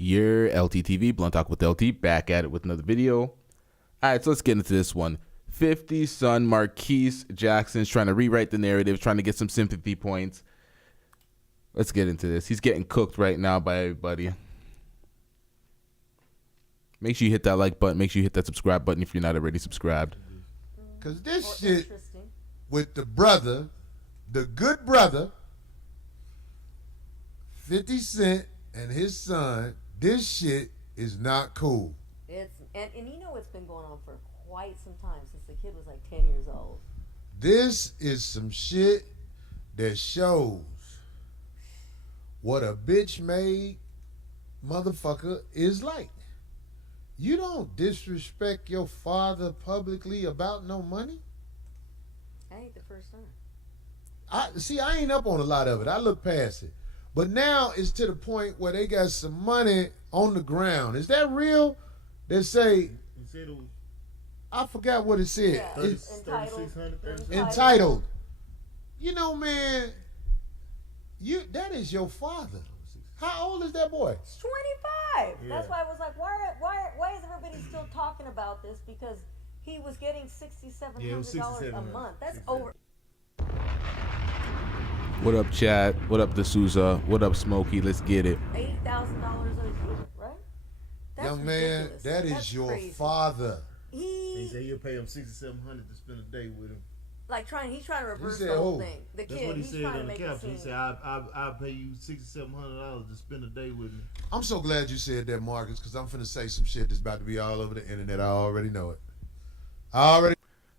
Your LTTV, Blunt Talk with LT, back at it with another video. All right, so let's get into this one. 50's son, Marquise Jackson's trying to rewrite the narrative, trying to get some sympathy points. Let's get into this. He's getting cooked right now by everybody. Make sure you hit that like button. Make sure you hit that subscribe button if you're not already subscribed. Because this shit with the brother, the good brother, 50 Cent and his son, this shit is not cool. And you know it's been going on for quite some time, since the kid was like 10 years old. This is some shit that shows what a bitch made motherfucker is like. You don't disrespect your father publicly about no money. That ain't the first time. I ain't up on a lot of it. I look past it. But now it's to the point where they got some money on the ground. Is that real? They say, I forgot what it said. Yeah, it's entitled. You know, man, that is your father. How old is that boy? He's 25. Yeah. That's why I was like, why is everybody still talking about this? Because he was getting $6,700 a month. That's over. What up, chat? What up, D'Souza? What up, Smokey? Let's get it. $80,000 a year, right? That's young man, ridiculous. That's your crazy. Father. He said you'll pay him $6,700 to spend a day with him. Like he's trying to reverse the whole thing. The That's kid, what he he's said trying on to the make caption. He said, I'll pay you $6,700 to spend a day with me. I'm so glad you said that, Marcus, because I'm finna say some shit that's about to be all over the internet. I already know it.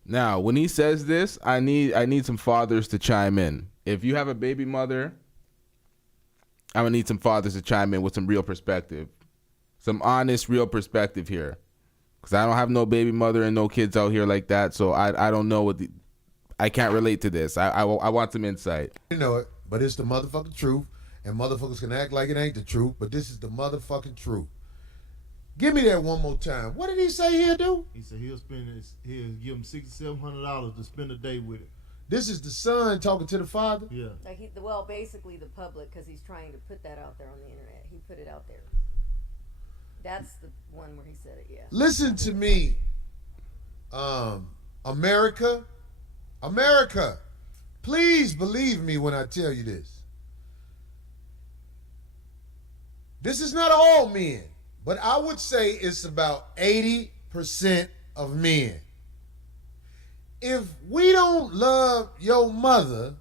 Now, when he says this, I need some fathers to chime in. If you have a baby mother, I'm gonna need some fathers to chime in with some real perspective, some honest, real perspective here, because I don't have no baby mother and no kids out here like that. So I don't know I can't relate to this. I want some insight. You know it, but it's the motherfucking truth, and motherfuckers can act like it ain't the truth, but this is the motherfucking truth. Give me that one more time. What did he say he'll do? He said he'll give him $6,700 to spend a day with it. This is the son talking to the father? Yeah. Like basically the public, because he's trying to put that out there on the internet. He put it out there. That's the one where he said it, yeah. Listen to me, America, please believe me when I tell you this. This is not all men, but I would say it's about 80% of men. If we don't love your mother,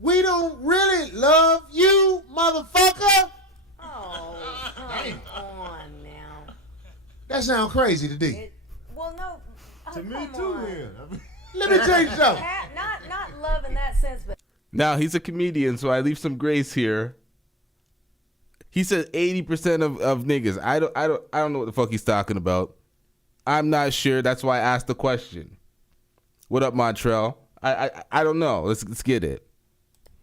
we don't really love you, motherfucker. Oh, come on now. That sounds crazy to D. Well, no. To me too, man. Let me tell you something. Not love in that sense, but. Now, he's a comedian, so I leave some grace here. He said 80% of niggas. I don't know what the fuck he's talking about. I'm not sure. That's why I asked the question. What up, Montreal? I don't know. Let's get it.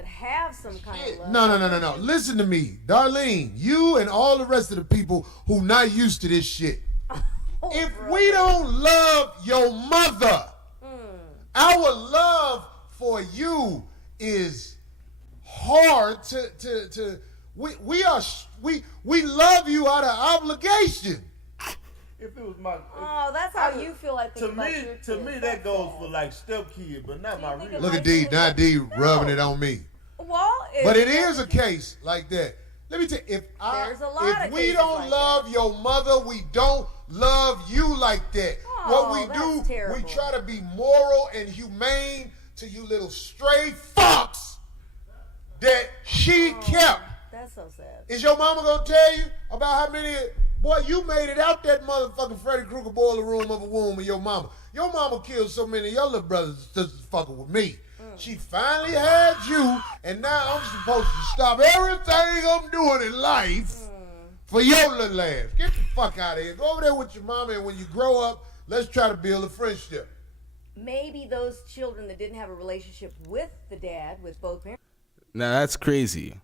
Have some kind of love. No. Listen to me, Darlene. You and all the rest of the people who not used to this shit. If we don't love your mother, our love for you is hard to we love you out of obligation. If it was my, that's how you feel. I think to me that goes for like stepkid, but not my real. Look at D, not D rubbing it on me. Well, but it is a case like that. Let me tell you, if we don't love your mother, we don't love you like that. What we do, terrible. We try to be moral and humane to you little stray fucks that she kept. That's so sad. Is your mama gonna tell you about how many? Boy, you made it out that motherfucking Freddy Krueger boiler room of a womb of your mama. Your mama killed so many of your little brothers and sisters fucking with me. She finally had you, and now I'm supposed to stop everything I'm doing in life for your little ass. Get the fuck out of here. Go over there with your mama, and when you grow up, let's try to build a friendship. Maybe those children that didn't have a relationship with the dad, with both parents. Now, that's crazy.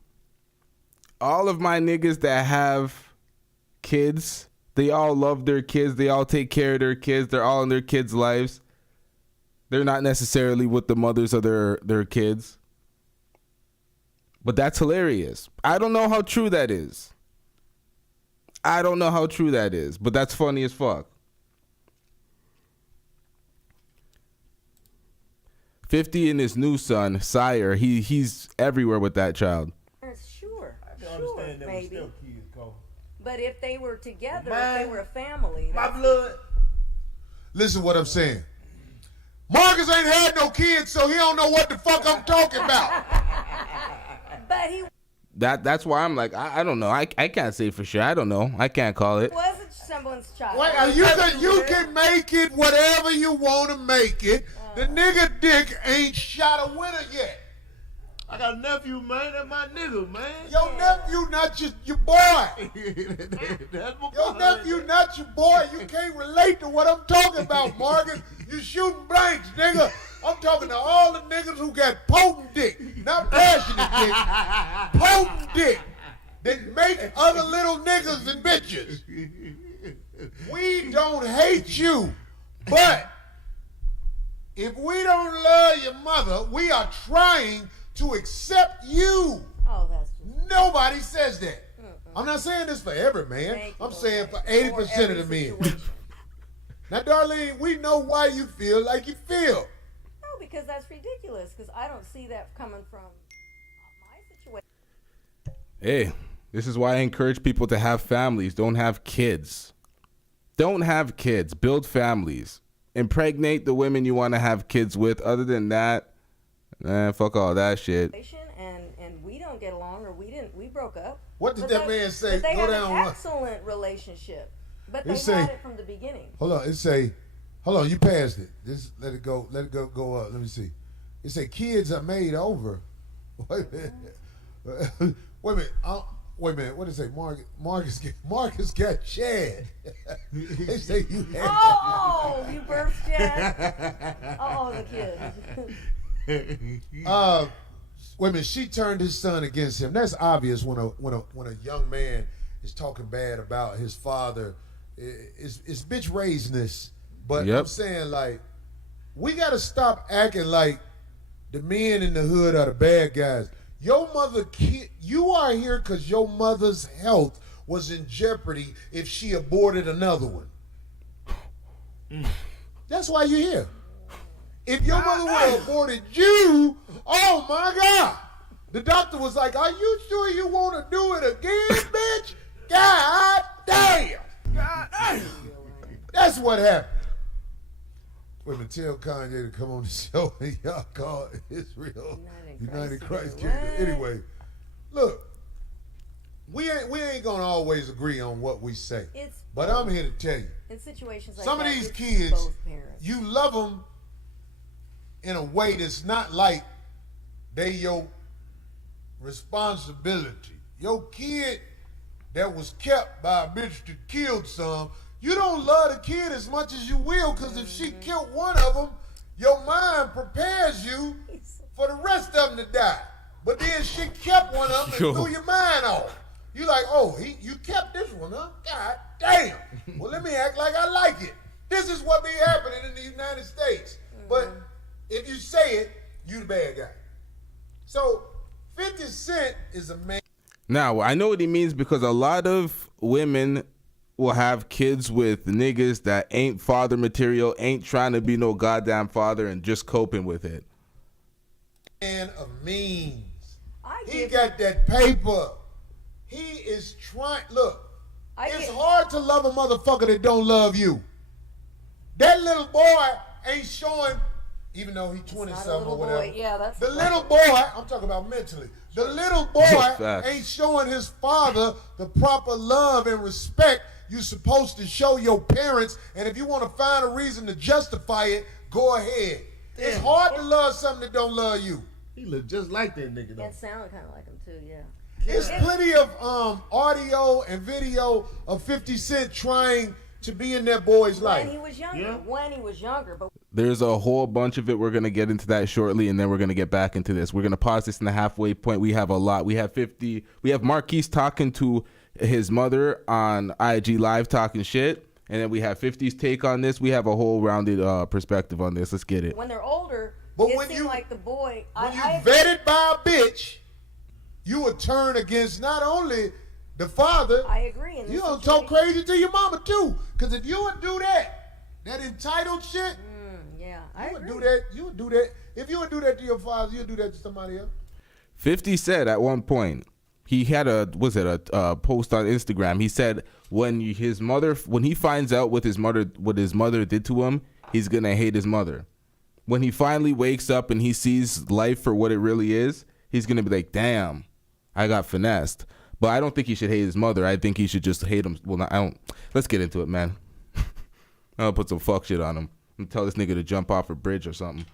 All of my niggas that have kids, they all love their kids. They all take care of their kids. They're all in their kids' lives. They're not necessarily with the mothers of their kids. But that's hilarious. I don't know how true that is. I don't know how true that is, but that's funny as fuck. 50 and his new son, Sire, he's everywhere with that child. Sure, I can understand that maybe. still kids, Cole. But if they were together, Man, if they were a family, My blood. Listen what I'm saying. Marcus ain't had no kids, so he don't know what the fuck I'm talking about. But he That's why I'm like, I don't know. I can't say for sure. I don't know. I can't call it. wasn't someone's child. Wait, you can make it whatever you want to make it. The nigga dick ain't shot a winner yet. I got a nephew, man. That's my nigga, man. Your nephew not your boy. That's my Your boy. nephew not your boy. You can't relate to what I'm talking about, Marcus. You shooting blanks, nigga. I'm talking to all the niggas who got potent dick, not passionate dick, potent dick that make other little niggas and bitches. We don't hate you, but if we don't love your mother, we are trying to accept you. Oh, that's just Nobody says that. I'm not saying this for every man. I'm saying for 80% of the men. Now, Darlene, we know why you feel like you feel. No, because that's ridiculous. Because I don't see that coming from my situation. Hey, this is why I encourage people to have families. Don't have kids. Don't have kids. Build families. Impregnate the women you want to have kids with. Other than that, fuck all that shit. And we don't get along, or we broke up. What did that man say? But they Go have down an one. excellent relationship. But they It say- had it from the beginning. Hold on, you passed it. Just let it go up. Let me see. It say kids are made over. Wait a minute. Wait a minute. What did it say? Marcus got Chad. They say you had. Oh, you birthed Chad. Oh, the kid. Wait a minute. She turned his son against him. That's obvious when a young man is talking bad about his father. It's bitch raisedness. But Yep. I'm saying, like, we got to stop acting like the men in the hood are the bad guys. Your mother, you are here because your mother's health was in jeopardy if she aborted another one. That's why you're here. If your mother would have aborted you, oh my God. The doctor was like, are you sure you want to do it again, bitch? God damn. That's what happened. Wait a minute, tell Kanye to come on the show and y'all call Israel United Christ Kingdom. Anyway, look, we ain't gonna always agree on what we say. But I'm here to tell you, In situations like some that, of these it's kids, both parents. you love them in a way that's not like they your responsibility. Your kid that was kept by a bitch that killed some, you don't love the kid as much as you will, because if she killed one of them, your mind prepares you for the rest of them to die. But then she kept one of them and threw your mind off. You like, oh, you kept this one, huh? God damn. Well, let me act like I like it. This is what be happening in the United States. But if you say it, you the bad guy. So 50 Cent is a man. Now, I know what he means, because a lot of women will have kids with niggas that ain't father material, ain't trying to be no goddamn father, and just coping with it. Man of means. He got that paper. He is trying. Look, it's hard to love a motherfucker that don't love you. That little boy ain't showing, even though he 20-something or whatever. Yeah, that's the little boy, I'm talking about mentally. The little boy ain't showing his father the proper love and respect you're supposed to show your parents. And if you want to find a reason to justify it, go ahead. It's hard to love something that don't love you. He look just like that nigga though. It sounded kind of like him too, yeah. There's plenty of audio and video of 50 Cent trying to be in that boy's life. When he was younger, but There's a whole bunch of it. We're going to get into that shortly, and then we're going to get back into this. We're going to pause this in the halfway point. We have a lot. We have Marquise talking to his mother on IG Live talking shit, and then we have 50's take on this. We have a whole rounded perspective on this. Let's get it. when they're older, But it when seemed you- like the boy. When you vetted by a bitch, you would turn against not only the father, I agree. You gonna talk crazy to your mama too. Cause if you would do that entitled shit, yeah, I agree. You would do that. If you would do that to your father, you'd do that to somebody else. 50 said at one point, he had a post on Instagram. He said when he finds out what his mother did to him, he's gonna hate his mother. When he finally wakes up and he sees life for what it really is, he's gonna be like, damn, I got finessed. But I don't think he should hate his mother. I think he should just hate him. Well, I don't. Let's get into it, man. I'll put some fuck shit on him and tell this nigga to jump off a bridge or something.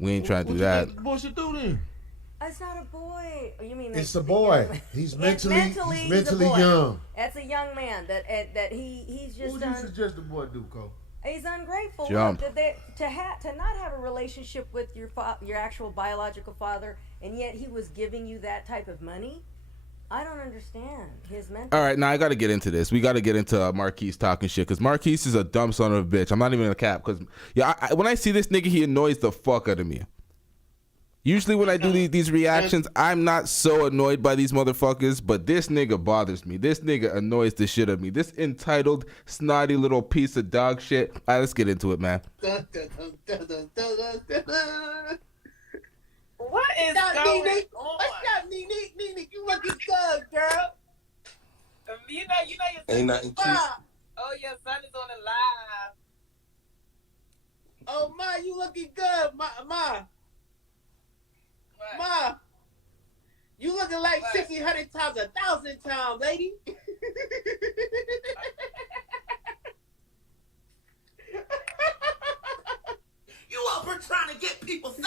We ain't trying to do that. What the boy should do then? It's not a boy. You mean it's a boy? He's mentally young. That's a young man that he's just. What would you suggest the boy do, Cole? He's ungrateful. Jump. To not have a relationship with your actual biological father, and yet he was giving you that type of money. I don't understand his mental. All right, now I got to get into this. We got to get into Marquise talking shit because Marquise is a dumb son of a bitch. I'm not even gonna cap because when I see this nigga, he annoys the fuck out of me. Usually when I do these reactions, I'm not so annoyed by these motherfuckers, but this nigga bothers me. This nigga annoys the shit out of me. This entitled, snotty little piece of dog shit. All right, let's get into it, man. What is going on? What's up, Nene? You looking good, girl. You know your ain't nothing cute. Oh, your son is on the live. Oh, Ma, you looking good, Ma. What? Ma, you looking like What? 1,600 times 1,000 times, lady. You up here trying to get people sick?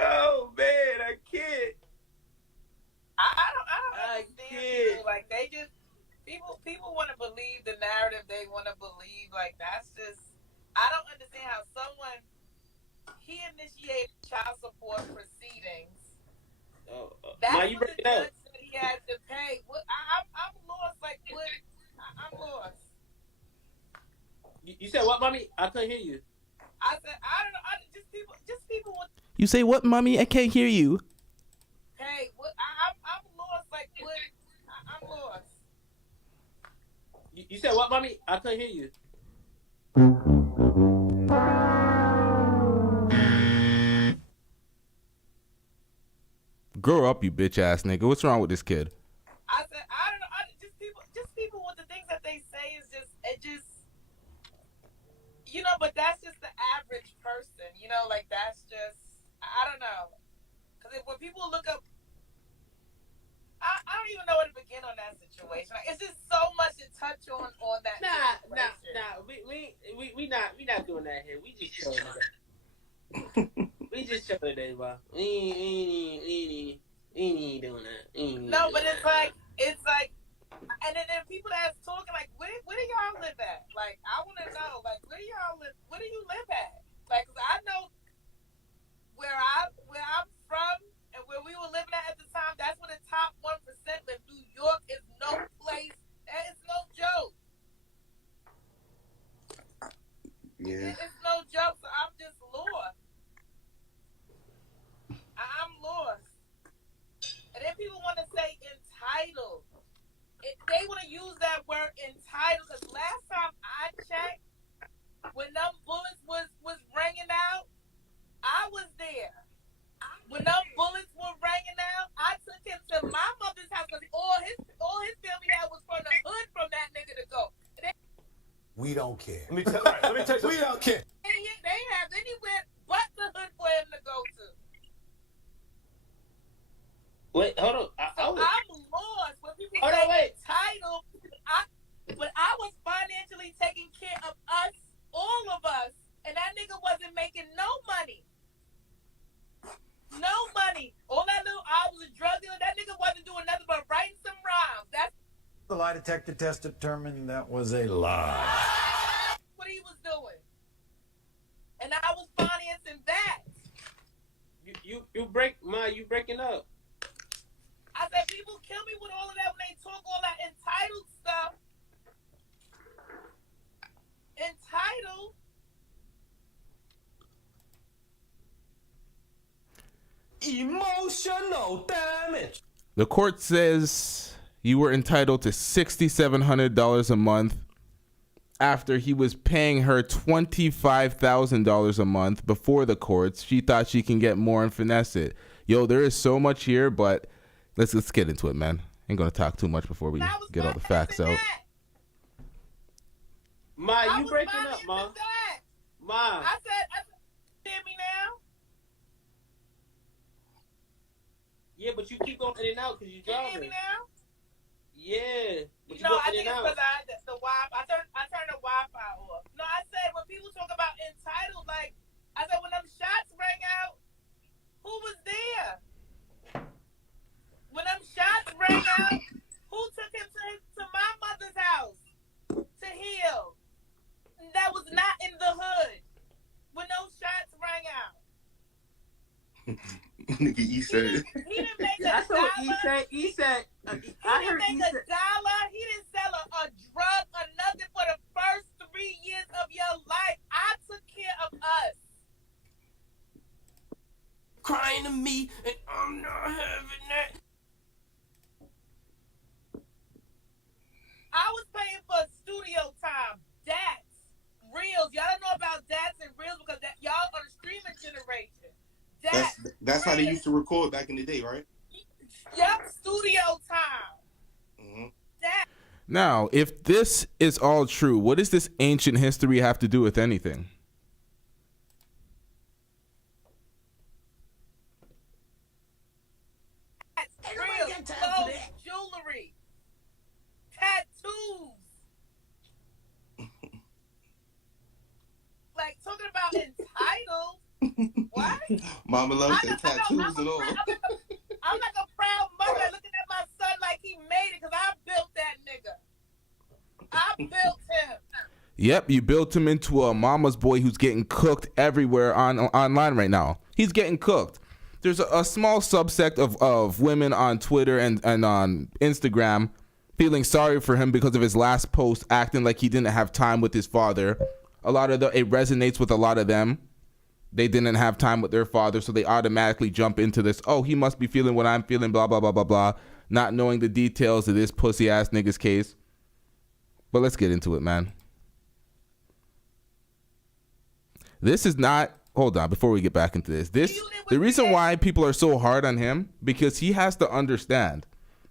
Oh man, I can't. I don't understand people. Like they just people want to believe the narrative they want to believe. Like that's just I don't understand how someone he initiated child support proceedings. That's Ma, you what break the it up. judge said he had to pay. What I'm lost. Like what? I'm lost. You said what, mommy? I couldn't hear you. I said I don't know. Just people want. You say what, mommy? I can't hear you. Hey, what? I'm lost. Like what? I'm lost. You said what, mommy? I couldn't hear you. Grow up, you bitch ass nigga. What's wrong with this kid? I said I don't know. Just people with the things that they say is just but that's just the average person, like that's just I don't know. Because when people look up, I don't even know where to begin on that situation. Like, it's just so much to touch on that. Nah. We not doing that here. We just showing it. We just showing it, today, bro. We ain't doing that. No, but it's like, and then people that's talking like, where do y'all live at? Like, I want to know, like, where do y'all live? Where do you live at? Like, 'cause I know where I'm from and where we were living at the time. That's where the top 1% live. New York is no place. That is no joke. Yeah. It's no joke. So I'm just lost. I'm lost. And then people want to say entitled. They want to use that word entitled because last time I checked, when them bullets was ringing out, I was there. When them bullets were ringing out, I took him to my mother's house because all his family had was from the hood from that nigga to go. We don't care. Let me tell you. We don't care. They have anywhere but the hood for him to go to. Wait, hold on. I'm lost when people Hold say on, wait. entitled. But I was financially taking care of us, all of us, and that nigga wasn't making no money. No money. All that little I was a drug dealer. That nigga wasn't doing nothing but writing some rhymes. That's The lie detector test determined that was a lie. what he was doing. And I was financing that. You breaking up. I said people kill me with all of that when they talk all that entitled stuff. Entitled. Emotional damage. The court says you were entitled to $6,700 a month after he was paying her $25,000 a month before the courts. She thought she can get more and finesse it. Yo, there is so much here, but let's get into it, man. Ain't gonna talk too much before we get all the facts out. Ma, you breaking up, Ma? Ma. I said, hear me now? Yeah, but you keep going in and out because you're driving. Can you hear me now? Yeah. But You know, I think it's because the Wi-Fi. I turned the Wi-Fi off. No, I said when people talk about entitled, like I said when them shots rang out, who was there? When them shots rang out, who took him to my mother's house to heal? That was not in the hood when those shots rang out. Nigga, he said. He didn't make a That's dollar. what he said. He didn't make a dollar. He didn't sell a drug or nothing for the first 3 years of your life. I took care of us. Crying to me, and I'm not having that. I was paying for studio time. That's reels. Y'all don't know about that's and reels because y'all are the streaming generation. That's how they used to record back in the day, right? Yep, studio time. Mm-hmm. Now, if this is all true, what does this ancient history have to do with anything? That's real. Clothes, jewelry, tattoos. Like talking about entitled. What? Mama loves their tattoos and all. I'm like a proud mother looking at my son like he made it because I built that nigga. I built him. Yep, you built him into a mama's boy who's getting cooked everywhere online right now. He's getting cooked. There's a small subsect of women on Twitter and on Instagram feeling sorry for him because of his last post, acting like he didn't have time with his father. It resonates with a lot of them. They didn't have time with their father, so they automatically jump into this, oh, he must be feeling what I'm feeling, blah, blah, blah, blah, blah, not knowing the details of this pussy-ass nigga's case. But let's get into it, man. This is not, hold on, before we get back into this. The reason why people are so hard on him, because he has to understand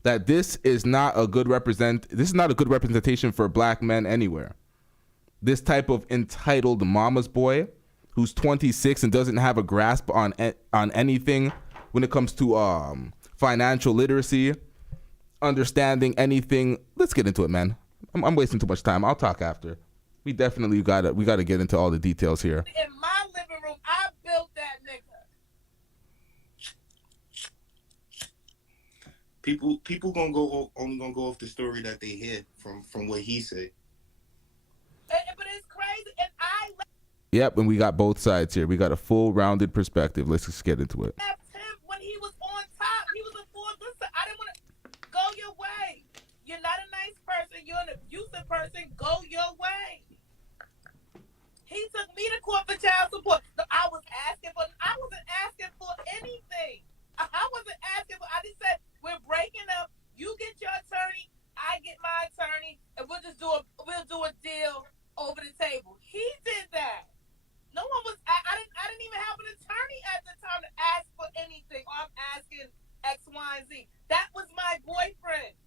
that this is not a good representation for black men anywhere. This type of entitled mama's boy who's 26 and doesn't have a grasp on anything when it comes to financial literacy, understanding anything. Let's get into it, man. I'm wasting too much time. I'll talk after. We gotta get into all the details here. In my living room, I built that nigga. People only gonna go off the story that they hear from what he said. But it's crazy, and I Yep, and we got both sides here. We got a full rounded perspective. Let's just get into it. left him when he was on top. He was a fool. Listen, I didn't want to go your way. You're not a nice person. You're an abusive person. Go your way. He took me to court for child support. So I wasn't asking for anything. I wasn't asking for. I just said we're breaking up. You get your attorney. I get my attorney, and we'll do a deal over the table. He did that. No one was. I didn't even have an attorney at the time to ask for anything. Or I'm asking X, Y, and Z. That was my boyfriend.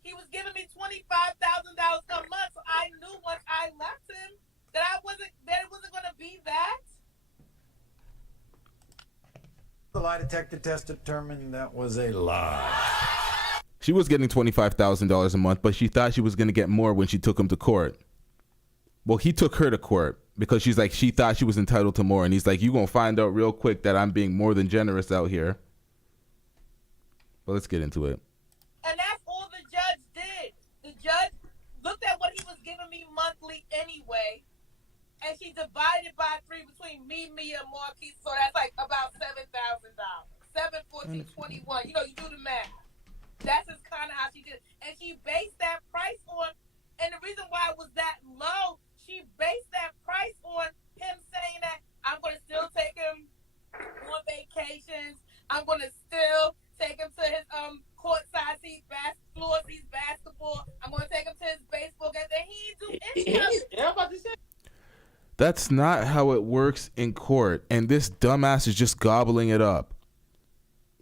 He was giving me $25,000 a month. So I knew once I left him that it wasn't going to be that. The lie detector test determined that was a lie. She was getting $25,000 a month, but she thought she was going to get more when she took him to court. Well, he took her to court because she thought she was entitled to more. And he's like, you're going to find out real quick that I'm being more than generous out here. But let's get into it. And that's all the judge did. The judge looked at what he was giving me monthly anyway. And she divided by 3 between me, Mia, and Marquise. So that's like about $7,000. 7, 14, 21. You know, you do the math. That's just kind of how she did it. And she based that price on, and the reason why it was that low, she based that price on him saying that I'm going to still take him on vacations. I'm going to still take him to his courtside seats, floor seats, That's not how it works in court, and this dumbass is just gobbling it up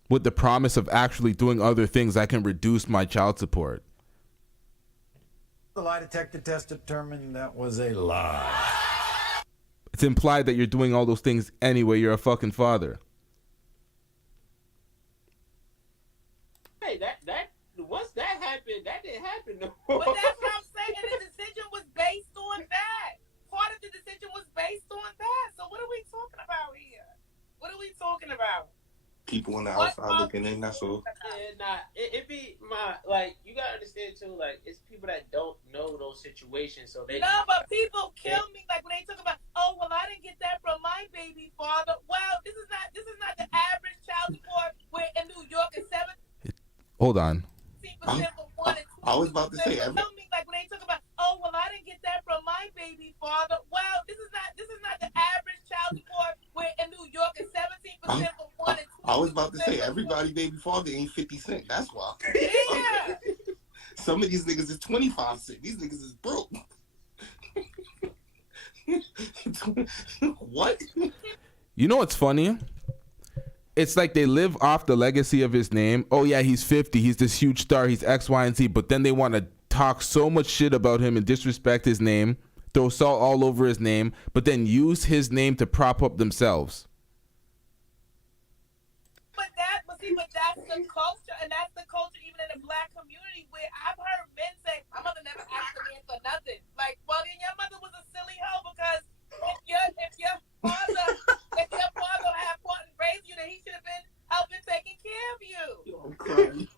with the promise of actually doing other things that can reduce my child support. The lie detector test determined that was a lie. It's implied that you're doing all those things anyway. You're a fucking father. Hey, that once that happened, that didn't happen no more. But that's what I'm saying. And the decision was based on that. Part of the decision was based on that. So what are we talking about here? What are we talking about? People on the outside looking in, that's all. Yeah, nah, it be like, you gotta understand too, like, it's people that don't know those situations, so they. No, but people kill me like when they talk about, oh, well, I didn't get that from my baby father. Well, this is not the average child support where in New York is 7%. Hold on. I was about to say, Tell me like when they talk about, oh, well, I didn't get that from my baby father. Well, this is not the average child support where in New York is 17% for 1 and 2. I was about to say, everybody baby father ain't 50 cents. That's why. Yeah. Some of these niggas is 25 cents. These niggas is broke. What? You know what's funny? It's like they live off the legacy of his name. Oh yeah, he's 50. He's this huge star. He's X, Y, and Z. But then they want to talk so much shit about him and disrespect his name, throw salt all over his name, but then use his name to prop up themselves. But that's the culture, and that's the culture even in the black community where I've heard men say, my mother never asked a man for nothing. Like, well, then your mother was a silly hoe because if your father had fought and raised you, then he should have been helping taking care of you. Yo, I'm crying.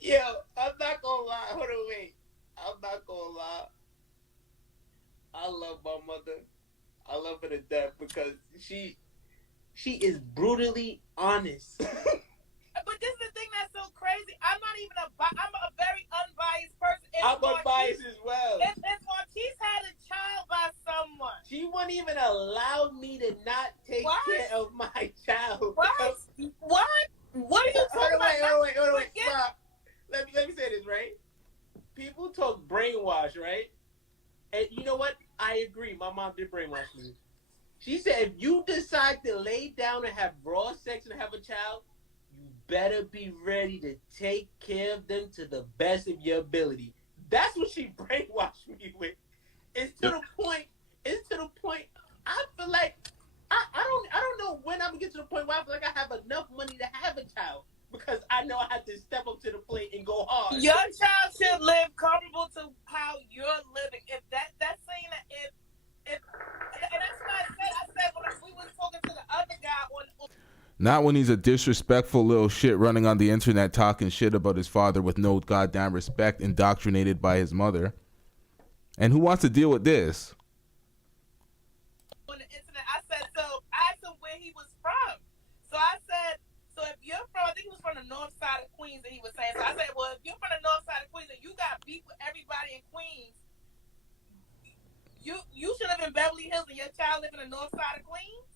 Yo, I'm not gonna lie. Hold on, wait. I'm not gonna lie. I love my mother. I love her to death because she is brutally honest. But this is the thing that's so crazy. I'm a very unbiased person. I'm unbiased as well. If Marquise had a child by someone, she wouldn't even allow me to not take care of my child. What? What are you talking about? Wait. Stop. Let me say this, right? People talk brainwash, right? And you know what? I agree. My mom did brainwash me. She said if you decide to lay down and have raw sex and have a child, you better be ready to take care of them to the best of your ability. That's what she brainwashed me with. It's to the point. I feel like I don't know when I'm gonna get to the point where I feel like I have enough money to have a child because I know I have to step up to the plate and go hard. Your child should live comparable to how you're living. If that's saying that if and that's what I said when we was talking to the other guy on. Not when he's a disrespectful little shit running on the internet talking shit about his father with no goddamn respect, indoctrinated by his mother. And who wants to deal with this? On the internet, I said, so I asked him where he was from. So I said, so if you're from, I think he was from the north side of Queens that he was saying. So I said, well, if you're from the north side of Queens and you got beef with everybody in Queens, you should live in Beverly Hills and your child live in the north side of Queens?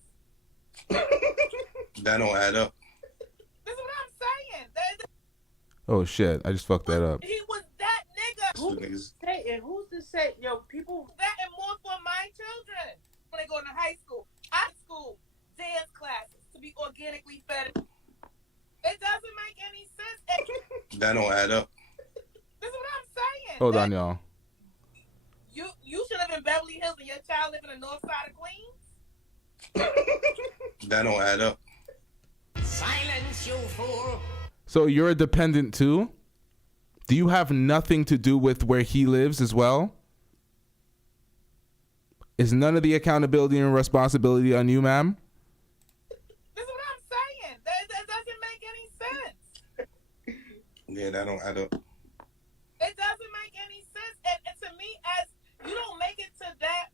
That don't add up. That's what I'm saying. Oh shit, I just fucked that up. He was that nigga. Who's to say, yo, people that and more for my children when they go to high school, dance classes to be organically fed. It doesn't make any sense. That don't add up. This is what I'm saying. Hold on, y'all. You should live in Beverly Hills and your child live in the north side of Queens? That don't add up. Silence, you fool. So you're a dependent too? Do you have nothing to do with where he lives as well? Is none of the accountability and responsibility on you, ma'am? This is what I'm saying. That doesn't make any sense. Yeah, that don't add up. It doesn't make any sense. And to me, as you don't make it to that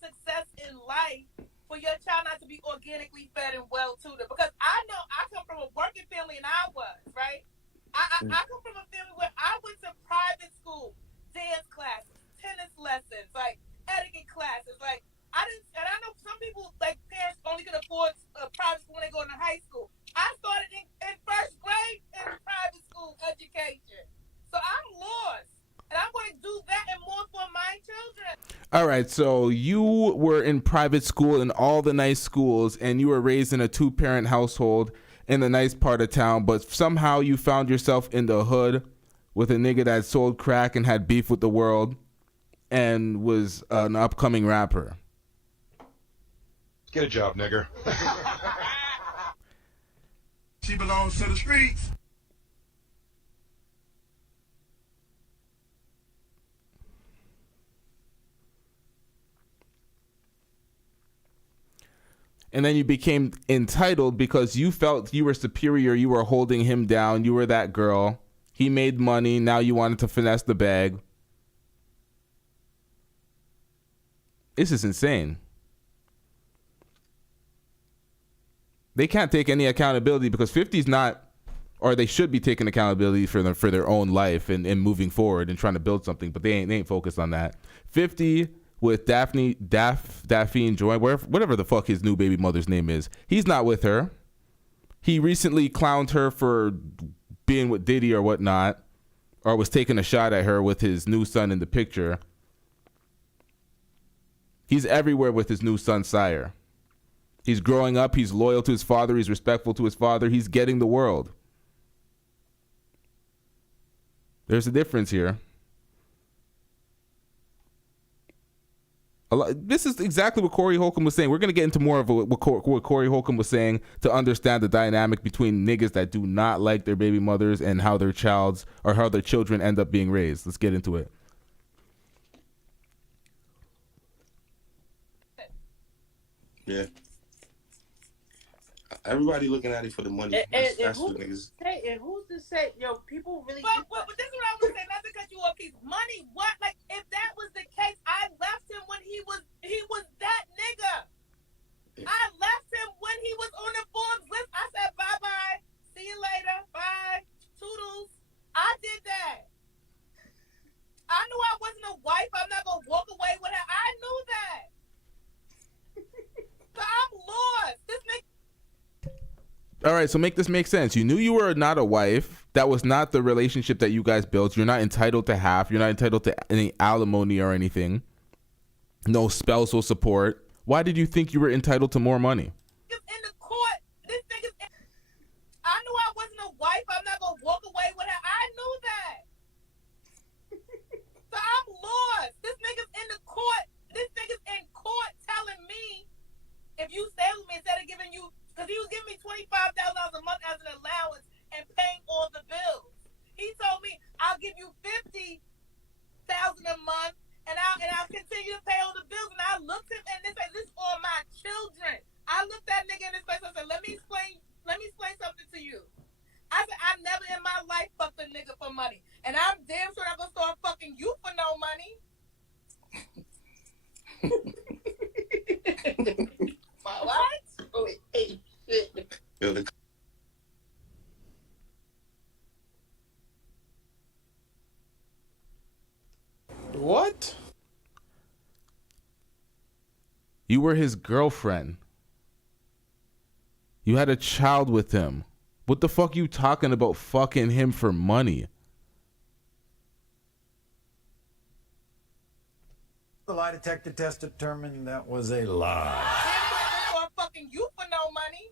success in life for your child not to be organically fed and well tutored. Because I know I come from a working family and I was, right? I come from a family where I went to private school, dance classes, tennis lessons, like etiquette classes. Like I know some people, like parents only can afford private school when they go into high school. I started in first grade in private school education. So I'm All right, so you were in private school in all the nice schools, and you were raised in a 2-parent household in the nice part of town, but somehow you found yourself in the hood with a nigga that sold crack and had beef with the world and was an upcoming rapper. Get a job, nigger. She belongs to the streets. And then you became entitled because you felt you were superior. You were holding him down. You were that girl. He made money. Now you wanted to finesse the bag. This is insane. They can't take any accountability because 50's not, or they should be taking accountability for their own life and moving forward and trying to build something, but they ain't focused on that. 50 with Daphne Joy, whatever the fuck his new baby mother's name is, he's not with her. He recently clowned her for being with Diddy or whatnot, or was taking a shot at her with his new son in the picture. He's everywhere with his new son, Sire. He's growing up. He's loyal to his father. He's respectful to his father. He's getting the world. There's a difference here. This is exactly what Corey Holcomb was saying. We're going to get into more of what Corey Holcomb was saying to understand the dynamic between niggas that do not like their baby mothers and how their children end up being raised. Let's get into it. Yeah. Everybody looking at it for the money. That's what niggas. And who's to say, yo, people really. But this is what I was saying. Not to cut you off, Keith. Money. What? Like, if that was the case, I left him when he was that nigga. I left him when he was on the Forbes list. I said bye bye. See you later. Bye. Toodles. I did that. I knew I wasn't a wife. I'm not gonna walk away with her. I knew that. So I'm lost. This nigga. All right, so make this make sense. You knew you were not a wife. That was not the relationship that you guys built. You're not entitled to half. You're not entitled to any alimony or anything. No spousal support. Why did you think you were entitled to more money? In the court, this nigga's. I knew I wasn't a wife. I'm not gonna walk away with her. I knew that. So I'm lost. This nigga's in the court. This nigga's in court telling me if you stay with me instead of giving you. Because he was giving me $25,000 a month as an allowance and paying all the bills. He told me, I'll give you $50,000 a month and I'll continue to pay all the bills. And I looked at him and said, this is all my children. I looked that nigga in his face and said, let me explain something to you. I said, I never in my life fucked a nigga for money. And I'm damn sure I'm going to start fucking you for no money. What? Oh, hey. Yo, What? You were his girlfriend. You had a child with him. What the fuck you talking about fucking him for money? The lie detector test determined that was a lie. I'm fucking you for no money.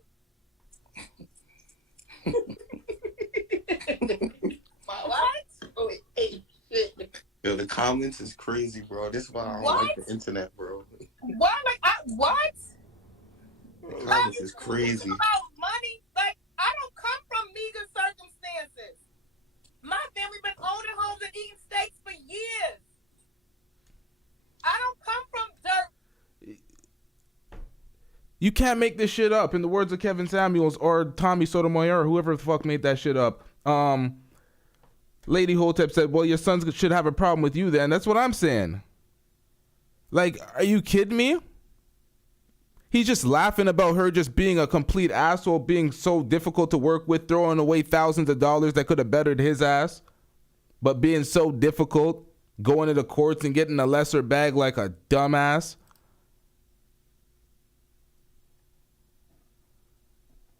What? Oh, hey, shit. Yo, the comments is crazy, bro. This is why I don't like the internet, bro. Why? Like, what? The comments is crazy. About money? Like, I don't come from meager circumstances. My family been owning homes and eating steaks for years. I don't come from dirt. You can't make this shit up. In the words of Kevin Samuels or Tommy Sotomayor, or whoever the fuck made that shit up. Lady Hotep said, well, your sons should have a problem with you then. That's what I'm saying. Like, are you kidding me? He's just laughing about her just being a complete asshole, being so difficult to work with, throwing away thousands of dollars that could have bettered his ass, but being so difficult, going to the courts and getting a lesser bag like a dumbass.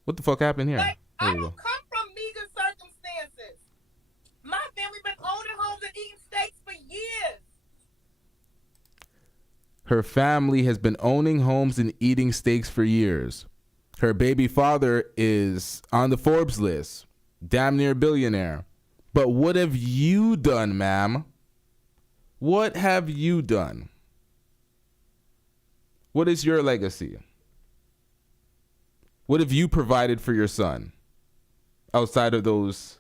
What the fuck happened here? Like, I don't come from meager circumstances. My family been owning homes and eating steaks for years. Her family has been owning homes and eating steaks for years. Her baby father is on the Forbes list, damn near billionaire. But what have you done, ma'am? What have you done? What is your legacy? What have you provided for your son outside of those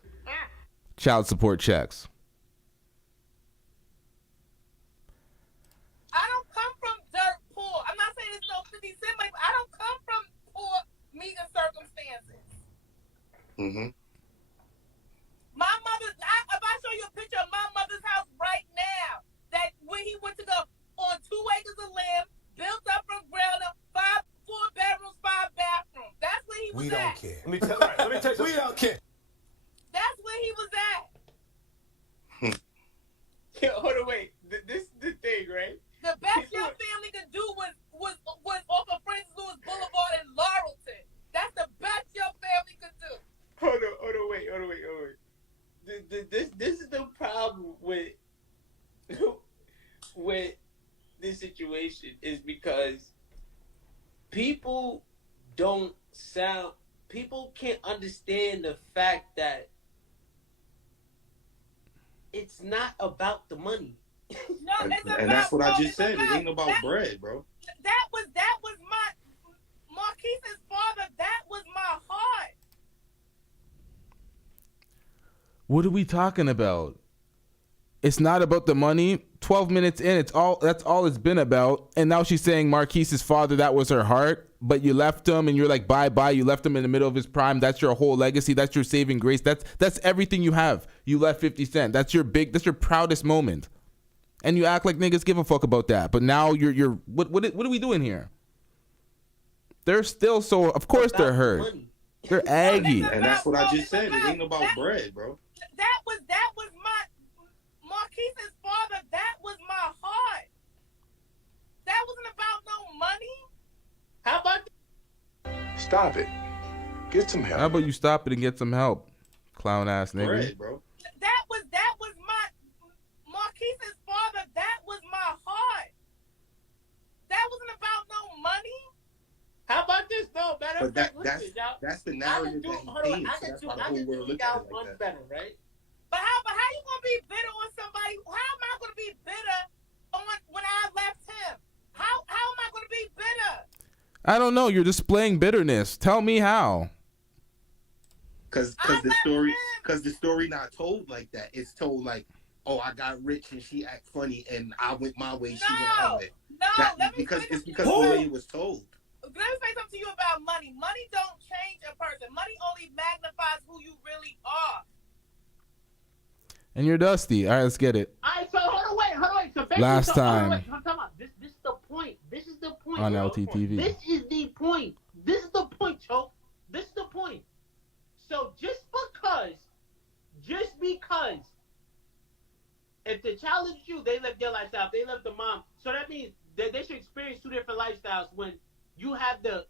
child support checks? I don't come from dirt poor. I'm not saying it's no 50 cent money, but I don't come from poor, meager circumstances. Mm-hmm. My mother, if I show you a picture of my mother's house right now, that when he went to go on 2 acres of land, built up from ground up, 4 bedrooms, 5 bathrooms. That's where he was We at. don't care. Let me tell you something. We don't care. That's where he was at. Yo, hold on, wait. This is the thing, right? The best your family could do was off of Francis Lewis Boulevard in Laurelton. That's the best your family could do. Hold on, wait. This is the problem with with this situation is because people can't understand the fact that it's not about the money. No, it's about, And that's what I just it's said. about- It ain't about that- bread, bro. That was my Marquise's father. That was my heart. What are we talking about? It's not about the money. 12 minutes in, that's all it's been about. And now she's saying Marquise's father, that was her heart, but you left him and you're like, bye. You left him in the middle of his prime. That's your whole legacy. That's your saving grace. That's everything you have. You left 50 Cent. That's your proudest moment. And you act like niggas give a fuck about that. But now what are we doing here? They're still so, of course they're hurt. Money. They're aggy. And that's what I just said. It ain't about bread, bro. That was my Marquise's father. That was my heart. That wasn't about no money. How about Stop it. Get some help. How about you stop it and get some help, clown ass nigga? Bread, bro. That was my Marquise's father. That was my heart. That wasn't about no money. How about this though? Better. But that's the narrative that he paints. That's why the whole world looks at it like that. Better, right? But how you gonna be bitter on somebody? How am I gonna be bitter on when I left him? How am I gonna be bitter? I don't know. You're displaying bitterness. Tell me how. Cause the story not told like that. It's told like, oh, I got rich and she act funny and I went my way. She went her way. Because the way it was told. Let me say something to you about money. Money don't change a person. Money only magnifies who you really are. And you're dusty. All right, let's get it. All right, so hold on, wait. So basically, Last time. I'm talking about this is the point. This is the point. On bro. LTTV. This is the point. This is the point, Choke. This is the point. So just because if the child lives with you, they live their lifestyle. If they live the mom. So that means that they should experience 2 different lifestyles when you have the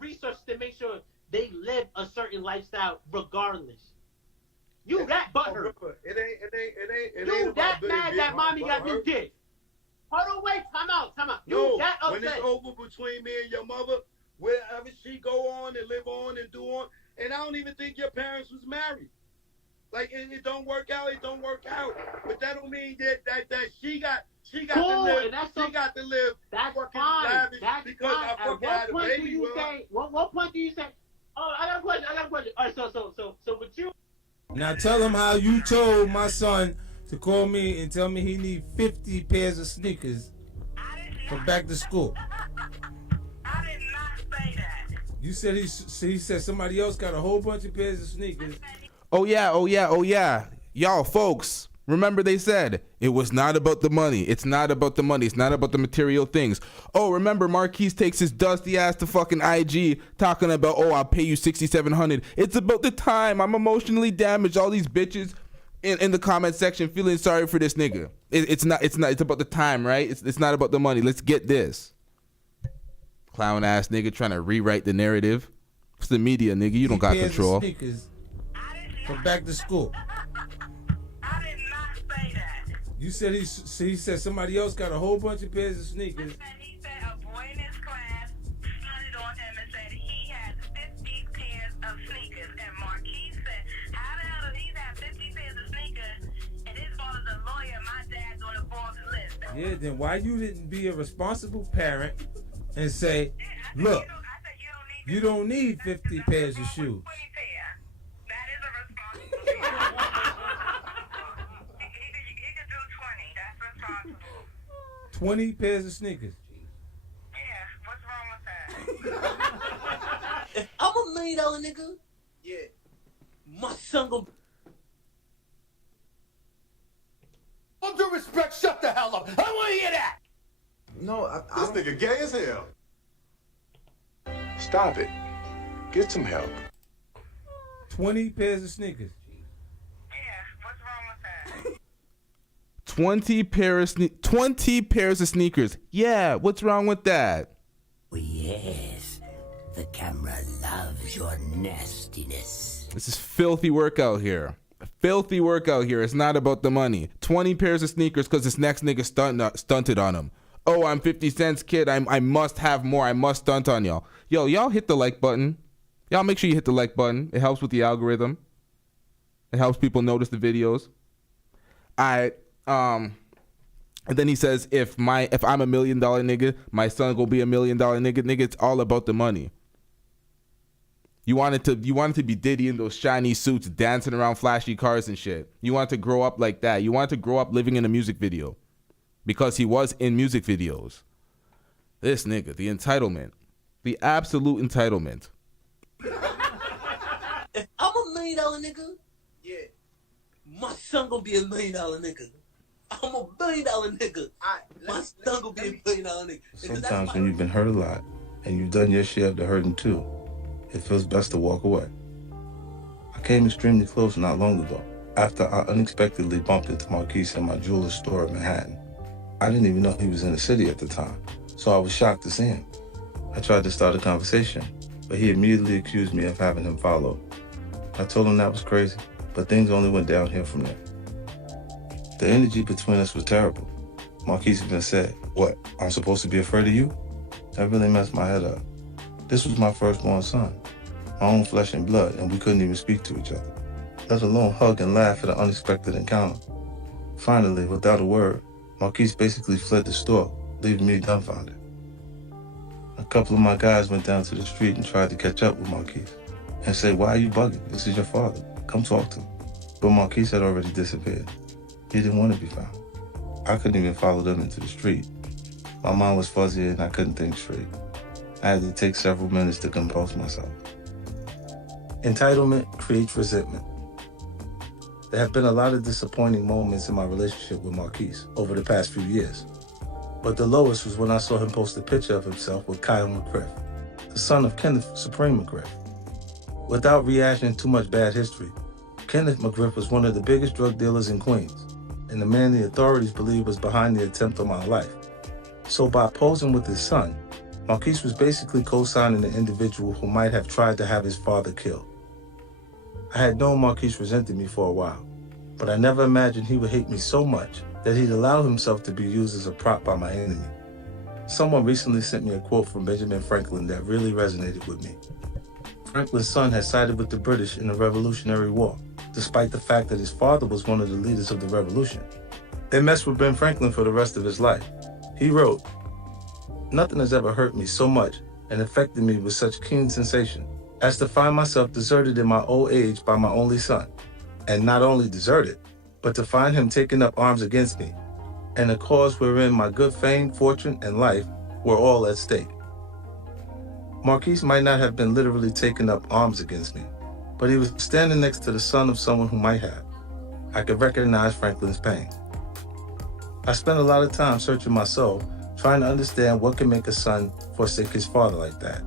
resources to make sure they live a certain lifestyle regardless. You that butthurt. It ain't You about that being mad big, that mommy got butthurt. new dick. Hold on, wait, time out. You No, that when it's upset. over between me and your mother, wherever she go on and live on and do on, and I don't even think your parents was married. Like it don't work out, it don't work out. But that don't mean that she got Cool, to live. and that's She got to live That's fucking fine. lavish That's because fine. I At fucking what had a point do baby you with her. say? What point do you say? Oh, I got a question. All right, so with you. Now tell him how you told my son to call me and tell me he need 50 pairs of sneakers for back to school. I did not say that. You said he said somebody else got a whole bunch of pairs of sneakers. Oh yeah. Y'all folks, remember they said it was not about the money. It's not about the money. It's not about the material things. Oh, remember Marquise takes his dusty ass to fucking IG talking about, oh, I'll pay you $6,700. It's about the time. I'm emotionally damaged. All these bitches in the comment section feeling sorry for this nigga. It's not. It's about the time, right? It's not about the money. Let's get this. Clown ass nigga trying to rewrite the narrative. It's the media, nigga. You don't got pairs control. Of sneakers for back to school. I did not say that. You said he said somebody else got a whole bunch of pairs of sneakers. He said a boy in his class stunted on him and said he had 50 pairs of sneakers. And Marquise said, how the hell does he have 50 pairs of sneakers? And his father's a lawyer, my dad's on the Forbes list. Yeah, then why you didn't be a responsible parent and say, look, you don't need 50 pairs of shoes. That is a responsible parent. He could do 20. That's responsible. 20 pairs of sneakers. Yeah, what's wrong with that? If I'm $1 million nigga, yeah, my son go. All due respect, shut the hell up. I don't want to hear that. No, this nigga gay as hell. Stop it. Get some help. 20 pairs of sneakers. Yeah, what's wrong with that? 20 pairs of sneakers. Yeah, what's wrong with that? Oh, yes. The camera loves your nastiness. This is filthy work out here. Filthy work out here. It's not about the money. 20 pairs of sneakers because this next nigga stunted on him. Oh, I'm 50 Cent's kid. I must have more. I must stunt on y'all. Yo, y'all hit the like button. Y'all make sure you hit the like button. It helps with the algorithm. It helps people notice the videos. And then he says, if I'm $1 million nigga, my son gonna be $1 million nigga. Nigga, it's all about the money. You wanted to be Diddy in those shiny suits, dancing around flashy cars and shit. You wanted to grow up like that. You wanted to grow up living in a music video. Because he was in music videos. This nigga, the entitlement. The absolute entitlement. If I'm $1 million nigga, yeah, my son gonna be $1 million nigga. I'm $1 billion nigga. My son gonna be $1 billion nigga. Sometimes when you've been hurt a lot and you've done your share of the hurting too, it feels best to walk away. I came extremely close not long ago after I unexpectedly bumped into Marquise in my jeweler's store in Manhattan. I didn't even know he was in the city at the time, so I was shocked to see him. I tried to start a conversation, but he immediately accused me of having him followed. I told him that was crazy, but things only went downhill from there. The energy between us was terrible. Marquise even said, "What, I'm supposed to be afraid of you?" That really messed my head up. This was my firstborn son, my own flesh and blood, and we couldn't even speak to each other, let alone hug and laugh at an unexpected encounter. Finally, without a word, Marquise basically fled the store, leaving me dumbfounded. A couple of my guys went down to the street and tried to catch up with Marquise and say, "Why are you bugging? This is your father. Come talk to him." But Marquise had already disappeared. He didn't want to be found. I couldn't even follow them into the street. My mind was fuzzy and I couldn't think straight. I had to take several minutes to compose myself. Entitlement creates resentment. There have been a lot of disappointing moments in my relationship with Marquise over the past few years. But the lowest was when I saw him post a picture of himself with Kyle McGriff, the son of Kenneth Supreme McGriff. Without rehashing too much bad history, Kenneth McGriff was one of the biggest drug dealers in Queens, and the man the authorities believe was behind the attempt on my life. So by posing with his son, Marquise was basically co-signing the individual who might have tried to have his father killed. I had known Marquise resented me for a while, but I never imagined he would hate me so much that he'd allow himself to be used as a prop by my enemy. Someone recently sent me a quote from Benjamin Franklin that really resonated with me. Franklin's son had sided with the British in the Revolutionary War, despite the fact that his father was one of the leaders of the revolution. They messed with Ben Franklin for the rest of his life. He wrote, "Nothing has ever hurt me so much and affected me with such keen sensation as to find myself deserted in my old age by my only son, and not only deserted, but to find him taking up arms against me, and a cause wherein my good fame, fortune, and life were all at stake." Marquise might not have been literally taking up arms against me, but he was standing next to the son of someone who might have. I could recognize Franklin's pain. I spent a lot of time searching my soul, trying to understand what can make a son forsake his father like that.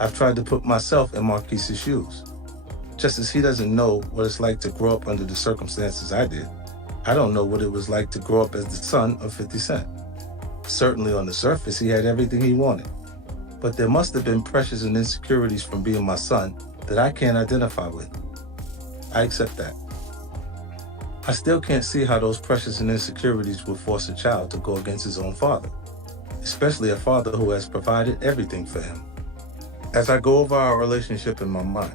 I've tried to put myself in Marquise's shoes. Just as he doesn't know what it's like to grow up under the circumstances I did, I don't know what it was like to grow up as the son of 50 Cent. Certainly on the surface, he had everything he wanted. But there must have been pressures and insecurities from being my son that I can't identify with. I accept that. I still can't see how those pressures and insecurities would force a child to go against his own father, especially a father who has provided everything for him. As I go over our relationship in my mind,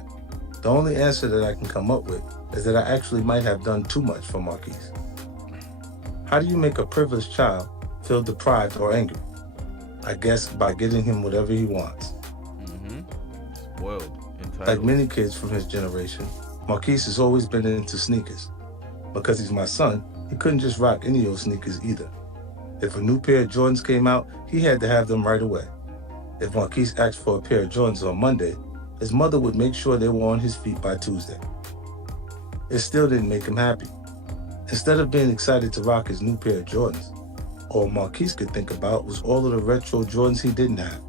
the only answer that I can come up with is that I actually might have done too much for Marquise. How do you make a privileged child feel deprived or angry? I guess by getting him whatever he wants. Spoiled. Entitled. Like many kids from his generation, Marquise has always been into sneakers. Because he's my son, he couldn't just rock any old sneakers either. If a new pair of Jordans came out, he had to have them right away. If Marquise asked for a pair of Jordans on Monday, his mother would make sure they were on his feet by Tuesday. It still didn't make him happy. Instead of being excited to rock his new pair of Jordans, all Marquise could think about was all of the retro Jordans he didn't have,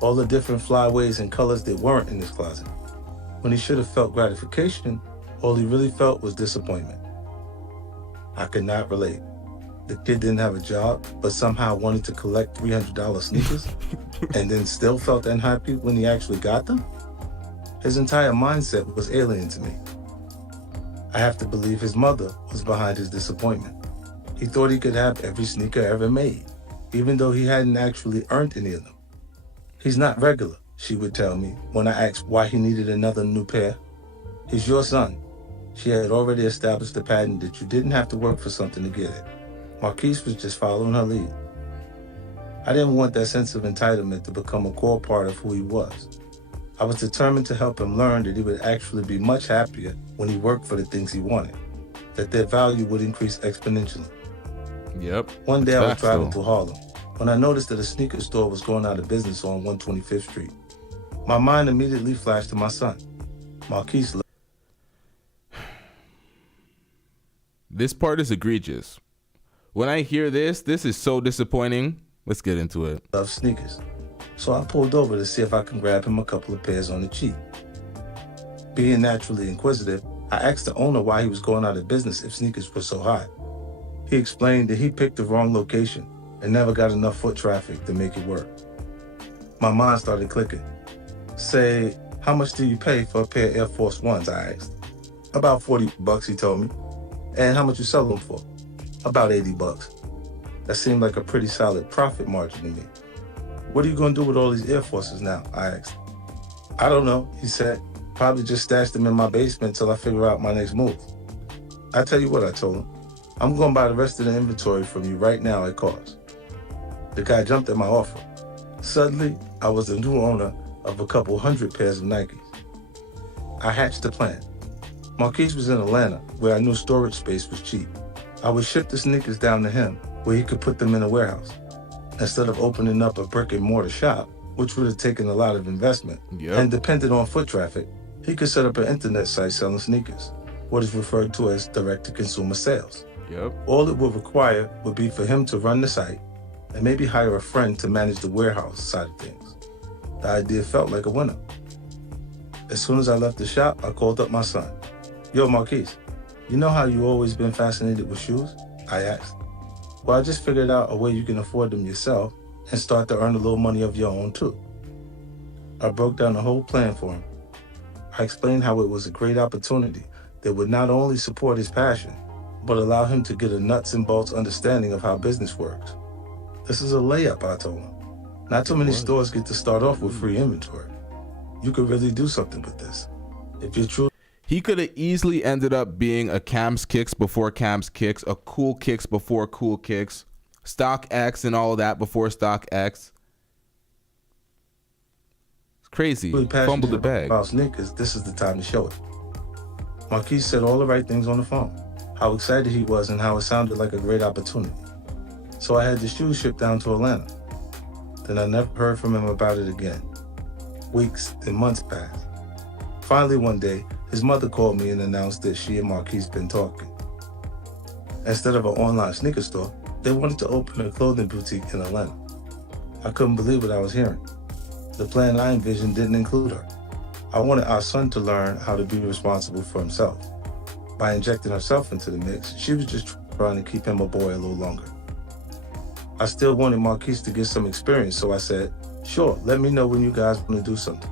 all the different flyaways and colors that weren't in his closet. When he should have felt gratification, all he really felt was disappointment. I could not relate. The kid didn't have a job, but somehow wanted to collect $300 sneakers and then still felt unhappy when he actually got them? His entire mindset was alien to me. I have to believe his mother was behind his disappointment. He thought he could have every sneaker ever made, even though he hadn't actually earned any of them. He's not regular, she would tell me when I asked why he needed another new pair. He's your son. She had already established the pattern that you didn't have to work for something to get it. Marquise was just following her lead. I didn't want that sense of entitlement to become a core part of who he was. I was determined to help him learn that he would actually be much happier when he worked for the things he wanted, that their value would increase exponentially. Yep. One day I was driving through Harlem when I noticed that a sneaker store was going out of business on 125th Street. My mind immediately flashed to my son. Marquise. This part is egregious. When I hear this is so disappointing. Let's get into it. Loves sneakers. So I pulled over to see if I can grab him a couple of pairs on the cheap. Being naturally inquisitive, I asked the owner why he was going out of business if sneakers were so hot. He explained that he picked the wrong location and never got enough foot traffic to make it work. My mind started clicking. Say, how much do you pay for a pair of Air Force Ones, I asked. About $40, he told me. And how much you sell them for? About $80. That seemed like a pretty solid profit margin to me. What are you going to do with all these Air Forces now? I asked. I don't know, he said. Probably just stash them in my basement till I figure out my next move. I tell you what, I told him. I'm going to buy the rest of the inventory from you right now at cost. The guy jumped at my offer. Suddenly, I was the new owner of a couple hundred pairs of Nikes. I hatched a plan. Marquise was in Atlanta, where I knew storage space was cheap. I would ship the sneakers down to him, where he could put them in a warehouse. Instead of opening up a brick and mortar shop, which would have taken a lot of investment and depended on foot traffic, he could set up an internet site selling sneakers, what is referred to as direct-to-consumer sales. All it would require would be for him to run the site and maybe hire a friend to manage the warehouse side of things. The idea felt like a winner. As soon as I left the shop, I called up my son. Yo, Marquise, you know how you always been fascinated with shoes? I asked. Well, I just figured out a way you can afford them yourself and start to earn a little money of your own too. I broke down the whole plan for him. I explained how it was a great opportunity that would not only support his passion, but allow him to get a nuts and bolts understanding of how business works. This is a layup, I told him. Not too many stores get to start off with free inventory. You could really do something with this. If you're true. He could have easily ended up being a Cam's Kicks before Cam's Kicks, a Cool Kicks before Cool Kicks, Stock X and all of that before Stock X. It's crazy. Really Fumbled the bag. About sneakers, this is the time to show it. Marquise said all the right things on the phone, how excited he was and how it sounded like a great opportunity. So I had the shoes shipped down to Atlanta. Then I never heard from him about it again. Weeks and months passed. Finally one day, his mother called me and announced that she and Marquise been talking. Instead of an online sneaker store, they wanted to open a clothing boutique in Atlanta. I couldn't believe what I was hearing. The plan I envisioned didn't include her. I wanted our son to learn how to be responsible for himself. By injecting herself into the mix, she was just trying to keep him a boy a little longer. I still wanted Marquise to get some experience, so I said, sure, let me know when you guys want to do something.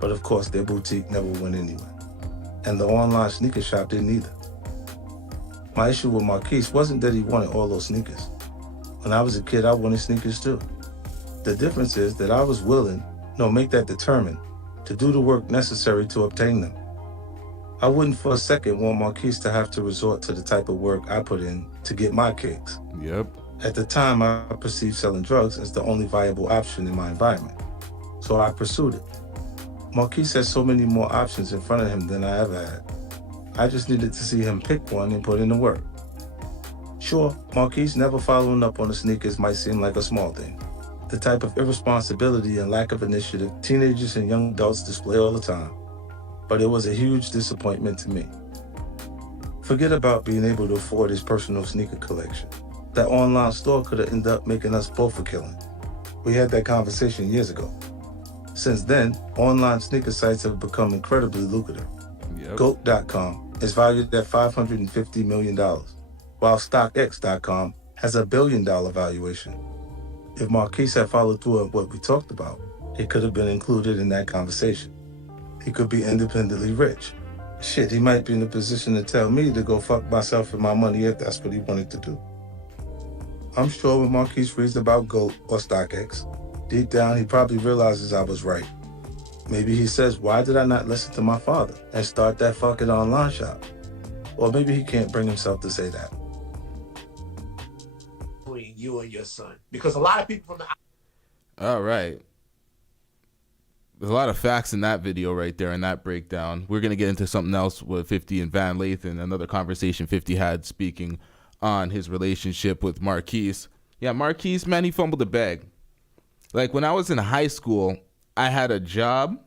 But of course, their boutique never went anywhere. And the online sneaker shop didn't either. My issue with Marquise wasn't that he wanted all those sneakers. When I was a kid, I wanted sneakers too. The difference is that I was willing, make that determined, to do the work necessary to obtain them. I wouldn't for a second want Marquise to have to resort to the type of work I put in to get my kicks. Yep. At the time, I perceived selling drugs as the only viable option in my environment. So I pursued it. Marquise has so many more options in front of him than I ever had. I just needed to see him pick one and put in the work. Sure, Marquise never following up on the sneakers might seem like a small thing. The type of irresponsibility and lack of initiative teenagers and young adults display all the time. But it was a huge disappointment to me. Forget about being able to afford his personal sneaker collection. That online store could have ended up making us both a killing. We had that conversation years ago. Since then, online sneaker sites have become incredibly lucrative. Yep. GOAT.com is valued at $550 million, while StockX.com has a $1 billion valuation. If Marquise had followed through on what we talked about, it could have been included in that conversation. He could be independently rich. Shit, he might be in a position to tell me to go fuck myself and my money if that's what he wanted to do. I'm sure when Marquise reads about GOAT or StockX, deep down he probably realizes I was right. Maybe he says, why did I not listen to my father and start that fucking online shop? Or maybe he can't bring himself to say that. Between you and your son. Because a lot of people from the... All right. There's a lot of facts in that video right there in that breakdown. We're going to get into something else with 50 and Van Lathan, another conversation 50 had speaking on his relationship with Marquise. Yeah, Marquise, man, he fumbled the bag. Like when I was in high school, I had a job.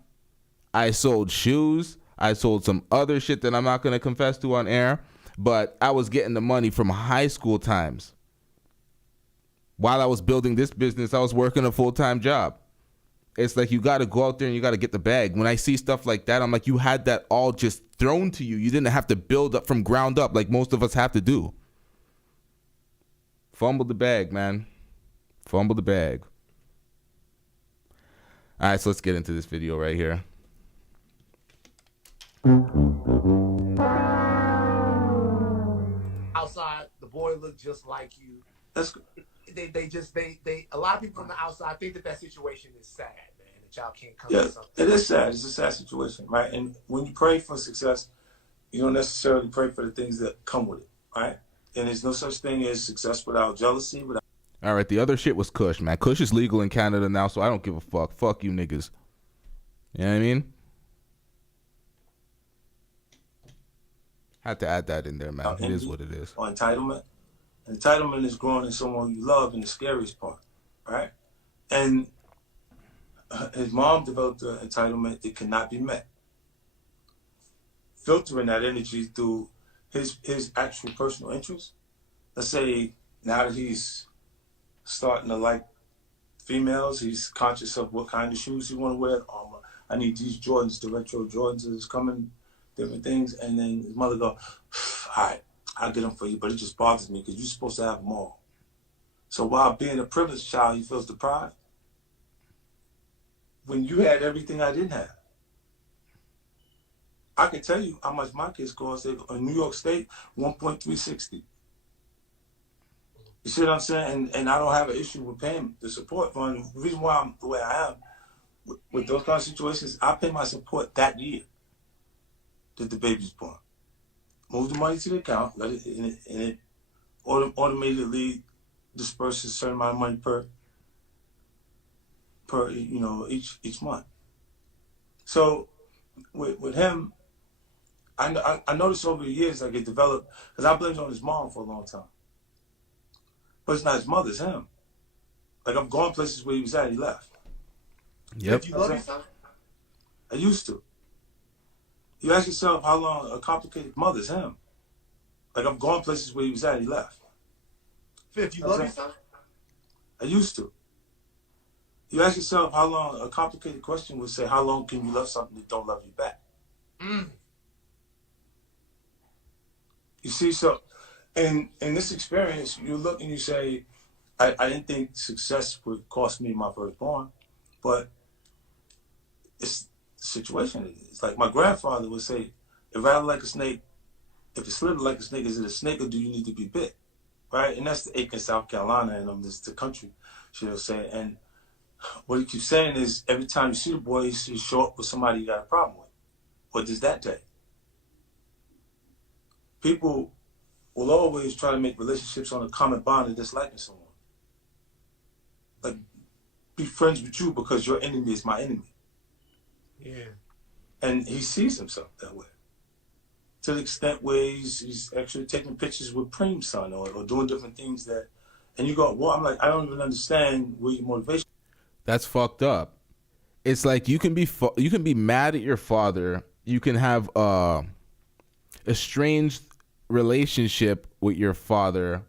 I sold shoes. I sold some other shit that I'm not going to confess to on air, but I was getting the money from high school times. While I was building this business, I was working a full-time job. It's like you got to go out there and you got to get the bag. When I see stuff like that, I'm like, you had that all just thrown to you. You didn't have to build up from ground up like most of us have to do. Fumbled the bag, man. Fumbled the bag. All right, so let's get into this video right here. Outside, the boy looked just like you. They a lot of people from the outside think that situation is sad, man, that y'all can't come to something. It is sad. It's a sad situation, right? And when you pray for success, you don't necessarily pray for the things that come with it, right? And there's no such thing as success without jealousy, without... All right, the other shit was Kush, man. Kush is legal in Canada now, so I don't give a fuck. Fuck you niggas. You know what I mean? Had to add that in there, man. It is what it is. Or entitlement. Entitlement is growing in someone you love in the scariest part, right? And his mom developed an entitlement that cannot be met. Filtering that energy through his actual personal interests. Let's say now that he's starting to like females, he's conscious of what kind of shoes he want to wear. I need these Jordans, the retro Jordans is coming, different things. And then his mother go, all right, I'll get them for you, but it just bothers me because you're supposed to have them all. So while being a privileged child, he feels deprived. When you had everything I didn't have. I can tell you how much my kids cost in New York State, 1.360. You see what I'm saying? And I don't have an issue with paying the support fund. The reason why I'm the way I am with those kind of situations, I pay my support that year that the baby's born. Move the money to the account, let it, and it automatically disperses a certain amount of money per each month. So with him, I noticed over the years like it developed, because I blamed it on his mom for a long time. But it's not his mother, it's him. Like I've gone places where he was at, he left. Yep. Do you love your son? I used to. You ask yourself how long a complicated mother's him. Like I've gone places where he was at, he left. Fifth, you love your son? I used to. You ask yourself how long a complicated question would say, how long can you love something that don't love you back? You see, so in this experience, you look and you say, I didn't think success would cost me my firstborn, but it's the situation. It's like my grandfather would say, it rattled like a snake, if it's slither like a snake, is it a snake or do you need to be bit? Right? And that's the Aiken, South Carolina, and this the country, you know what I'm saying? And what he keeps saying is every time you see the boy, you show up with somebody you got a problem with. What does that take? People will always try to make relationships on a common bond of disliking someone. Like, be friends with you because your enemy is my enemy. Yeah. And he sees himself that way. To the extent where he's actually taking pictures with Preem's son or doing different things that, and you go, well, I'm like, I don't even understand where your motivation. That's fucked up. It's like you can be mad at your father. You can have a estranged relationship with your father,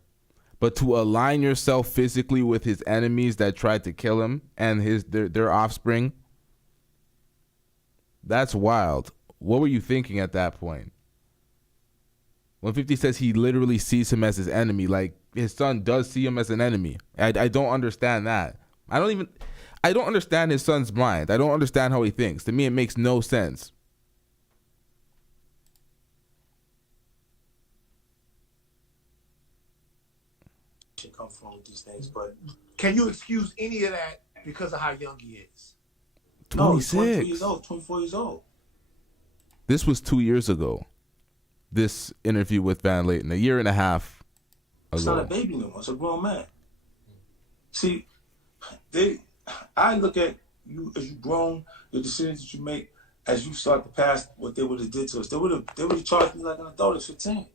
but to align yourself physically with his enemies that tried to kill him and their offspring, that's wild. What were you thinking at that point? When 50 says he literally sees him as his enemy, like his son does see him as an enemy. I don't understand that. I don't understand his son's mind. I don't understand how he thinks. To me, it makes no sense. Come from with these things, but can you excuse any of that because of how young he is? 26. No, 23 years old, 24 years old. This was 2 years ago. This interview with Van Lathan, a year and a half ago. It's not a baby no more. It's a grown man. See, I look at you as you grown, the decisions that you make as you start to pass what they would have did to us. They would have charged me like an adult at 15.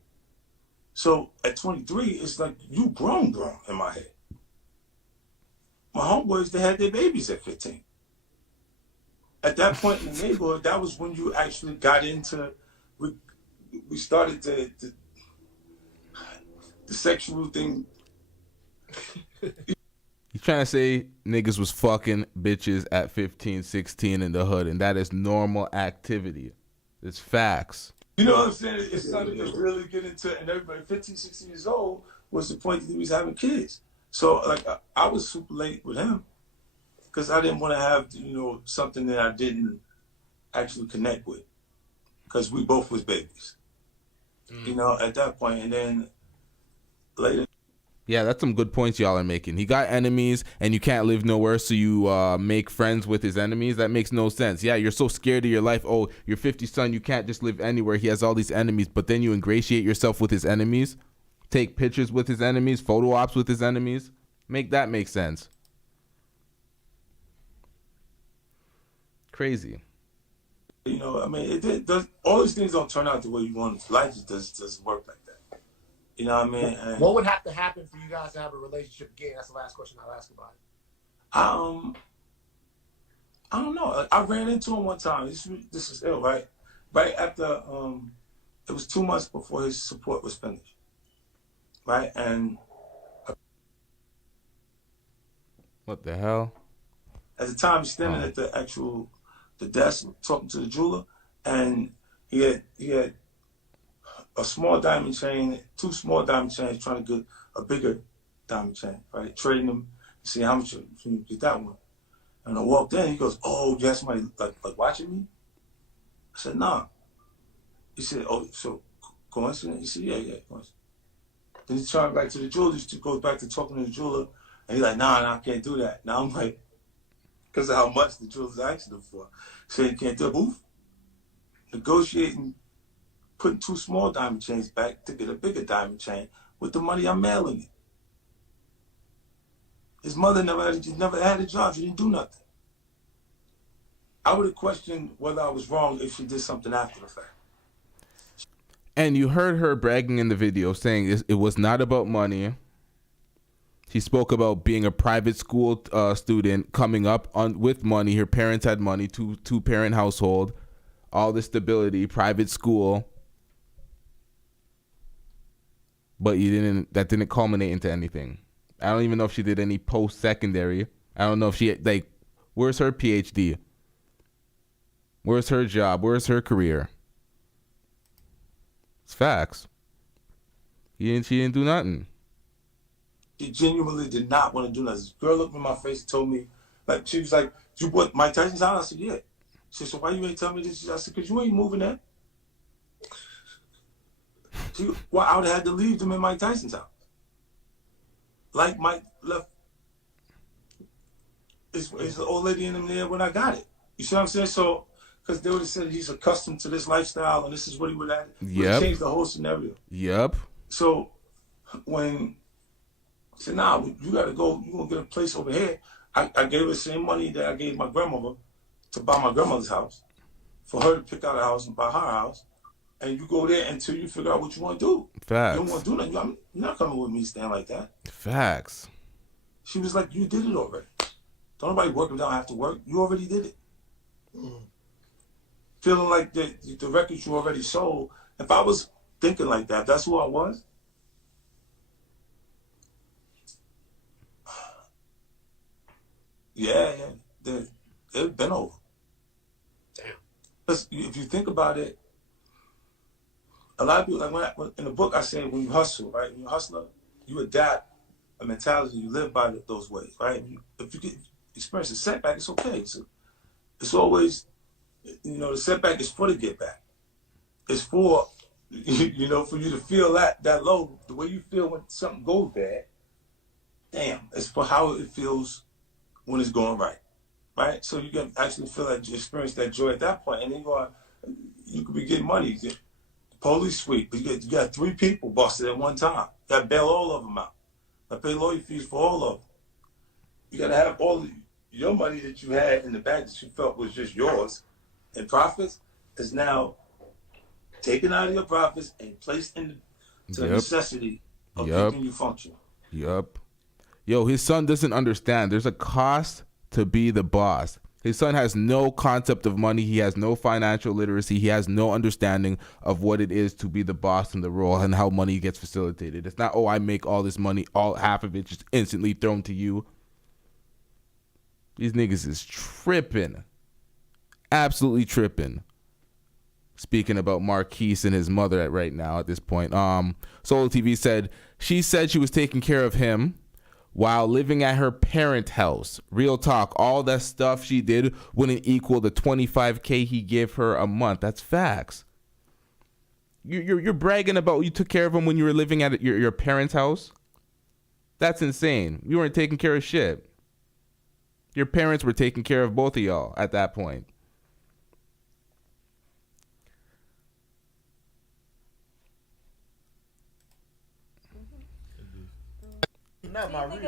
So at 23, it's like you grown in my head. My homeboys, they had their babies at 15. At that point in the neighborhood, that was when you actually got into, we started the sexual thing. You trying to say niggas was fucking bitches at 15, 16 in the hood, and that is normal activity. It's facts. You know what I'm saying? It's something to really get into, and everybody 15, 16 years old was the point that he was having kids. So like I was super late with him because I didn't want to have, something that I didn't actually connect with because we both was babies. At that point, and then later. Yeah, that's some good points y'all are making. He got enemies, and you can't live nowhere, so you make friends with his enemies. That makes no sense. Yeah, you're so scared of your life. Oh, you're 50's son. You can't just live anywhere. He has all these enemies, but then you ingratiate yourself with his enemies, take pictures with his enemies, photo ops with his enemies. Make that make sense. Crazy. It does. All these things don't turn out the way you want it. Life just doesn't work like that. You know what I mean? And what would have to happen for you guys to have a relationship again? That's the last question I'll ask about it. I don't know. I ran into him one time. This is ill, right? Right after, it was 2 months before his support was finished, right? And what the hell? At the time, he's standing at the desk talking to the jeweler, and he had a small diamond chain, 2 small diamond chains, trying to get a bigger diamond chain, right? Trading them, see how much you can get that one. And I walked in, he goes, "Oh, you have somebody like watching me?" I said, "Nah." He said, "Oh, so coincidence?" He said, "Yeah, coincidence." Then he turned back to the jeweler, he goes back to talking to the jeweler, and he's like, nah, I can't do that. Now I'm like, because of how much the jeweler's asking him for. So you can't do it. Oof. Negotiating, putting 2 small diamond chains back to get a bigger diamond chain with the money I'm mailing it. His mother never had a job. She didn't do nothing. I would have questioned whether I was wrong if she did something after the fact. And you heard her bragging in the video saying it was not about money. She spoke about being a private school student coming up with money. Her parents had money, two-parent household, all the stability, private school. But that didn't culminate into anything. I don't even know if she did any post-secondary. I don't know if she, where's her PhD? Where's her job? Where's her career? It's facts. She didn't do nothing. She genuinely did not want to do nothing. This girl looked in my face and told me, she was like, "You bought Mike Tyson's house?" I said, "Yeah." She said, "So why you ain't tell me this?" I said, "Because you ain't moving that." Well, I would have had to leave them in Mike Tyson's house. Like Mike left. It's the old lady in them there when I got it. You see what I'm saying? So, because they would have said he's accustomed to this lifestyle and this is what he would have. Yep. Changed the whole scenario. Yep. So, when I said, nah, you got to go, you're going to get a place over here. I gave her the same money that I gave my grandmother to buy my grandmother's house, for her to pick out a house and buy her house. And you go there until you figure out what you want to do. Facts. You don't want to do nothing. You're not coming with me stand like that. Facts. She was like, you did it already. Don't nobody work them down have to work. You already did it. Feeling like the records you already sold. If I was thinking like that, that's who I was. Yeah, they've been over. Damn. Because if you think about it, a lot of people, like when in the book I say, when you hustle, right? When you're a hustler, you adapt a mentality, you live by those ways, right? If you get experience a setback, it's okay. It's always, the setback is for the get back. It's for, for you to feel that low, the way you feel when something goes bad. Damn, it's for how it feels when it's going right, right? So you can actually feel that, experience that joy at that point, and then you could be getting money. The police sweep, but you got 3 people busted at one time. You got to bail all of them out. I pay lawyer fees for all of them. You got to have all of your money that you had in the bank that you felt was just yours and profits is now taken out of your profits and placed into the necessity of keeping you functional. Yup. Yo, his son doesn't understand. There's a cost to be the boss. His son has no concept of money. He has no financial literacy. He has no understanding of what it is to be the boss in the role and how money gets facilitated. It's not, I make all this money, half of it just instantly thrown to you. These niggas is tripping. Absolutely tripping. Speaking about Marquise and his mother right now at this point. Solo TV said, she said she was taking care of him while living at her parent house. Real talk, all that stuff she did wouldn't equal the $25K he gave her a month. That's facts. You're bragging about you took care of him when you were living at your parents' house? That's insane. You weren't taking care of shit. Your parents were taking care of both of y'all at that point.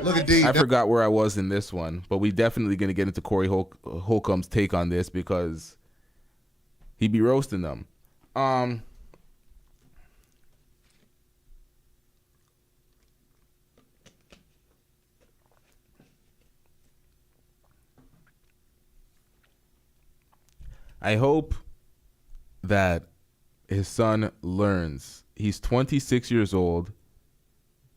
Look at D. I forgot where I was in this one, but we definitely going to get into Corey Holcomb's take on this because he be roasting them. I hope that his son learns. He's 26 years old.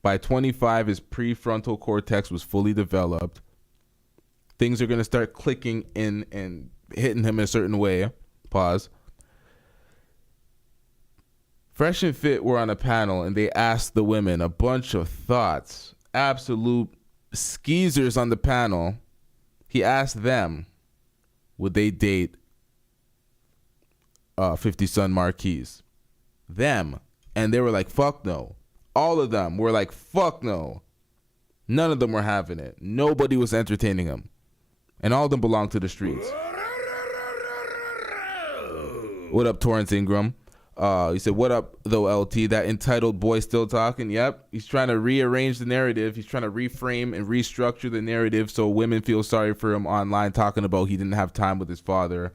By 25, his prefrontal cortex was fully developed. Things are going to start clicking in and hitting him in a certain way. Pause. Fresh and Fit were on a panel, and they asked the women a bunch of thoughts. Absolute skeezers on the panel. He asked them, would they date 50 Son Marquise? Them. And they were like, fuck no. All of them were like, fuck no. None of them were having it. Nobody was entertaining him. And all of them belonged to the streets. What up, Torrance Ingram? He said, what up, though, LT? That entitled boy still talking? Yep. He's trying to rearrange the narrative. He's trying to reframe and restructure the narrative so women feel sorry for him online, talking about he didn't have time with his father.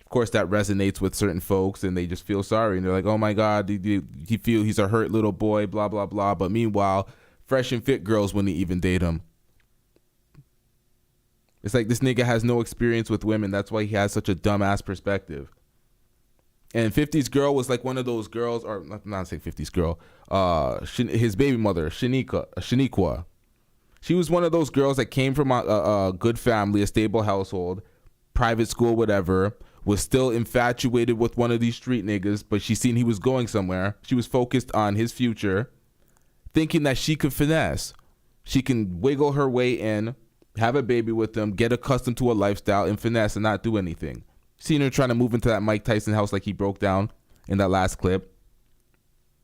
Of course, that resonates with certain folks, and they just feel sorry. And they're like, oh, my God, he feel he's a hurt little boy, blah, blah, blah. But meanwhile, Fresh and Fit girls wouldn't even date him. It's like this nigga has no experience with women. That's why he has such a dumbass perspective. And 50's girl was like one of those girls, or not saying 50's girl, his baby mother, Shaniqua. She was one of those girls that came from a good family, a stable household, private school, whatever, was still infatuated with one of these street niggas, but she seen he was going somewhere. She was focused on his future, thinking that she could finesse. She can wiggle her way in, have a baby with him, get accustomed to a lifestyle, and finesse and not do anything. Seen her trying to move into that Mike Tyson house like he broke down in that last clip.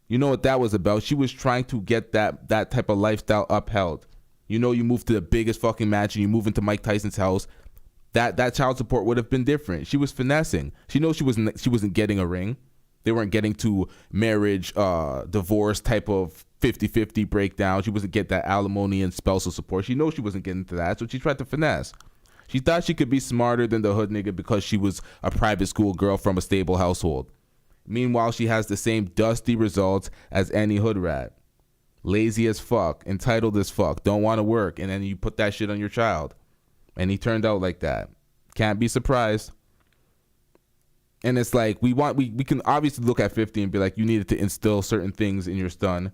You know what that was about? She was trying to get that type of lifestyle upheld. You know, you move to the biggest fucking mansion, you move into Mike Tyson's house. That child support would have been different. She was finessing. She knows she wasn't getting a ring. They weren't getting to marriage, divorce type of 50-50 breakdown. She wasn't getting that alimony and spousal support. She knows she wasn't getting to that, so she tried to finesse. She thought she could be smarter than the hood nigga because she was a private school girl from a stable household. Meanwhile, she has the same dusty results as any hood rat. Lazy as fuck, entitled as fuck, don't want to work, and then you put that shit on your child. And he turned out like that. Can't be surprised. And it's like, we can obviously look at 50 and be like, you needed to instill certain things in your son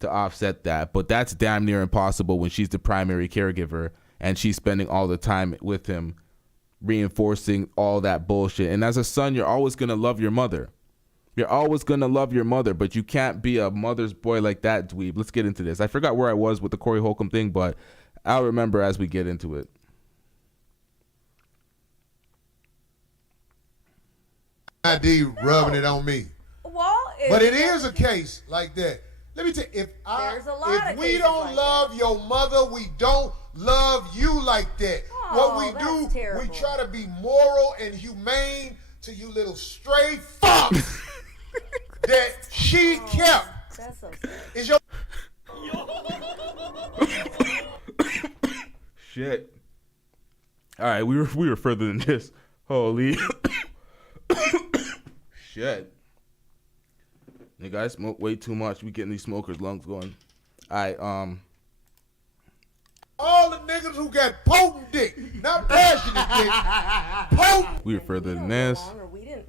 to offset that. But that's damn near impossible when she's the primary caregiver and she's spending all the time with him, reinforcing all that bullshit. And as a son, you're always going to love your mother. You're always going to love your mother, but you can't be a mother's boy like that, dweeb. Let's get into this. I forgot where I was with the Corey Holcomb thing, but I'll remember as we get into it. ID rubbing it on me. Well, but it is a case like that. Let me tell you, if we don't love your mother, we don't love you like that. What we do, we try to be moral and humane to you little stray fucks that she kept. That's so sad. Is your shit. All right, we were further than this. Holy shit. Nigga, I smoke way too much. We getting these smokers' lungs going. All right, all the niggas who got potent dick, not passionate dick, potent. We were further than this.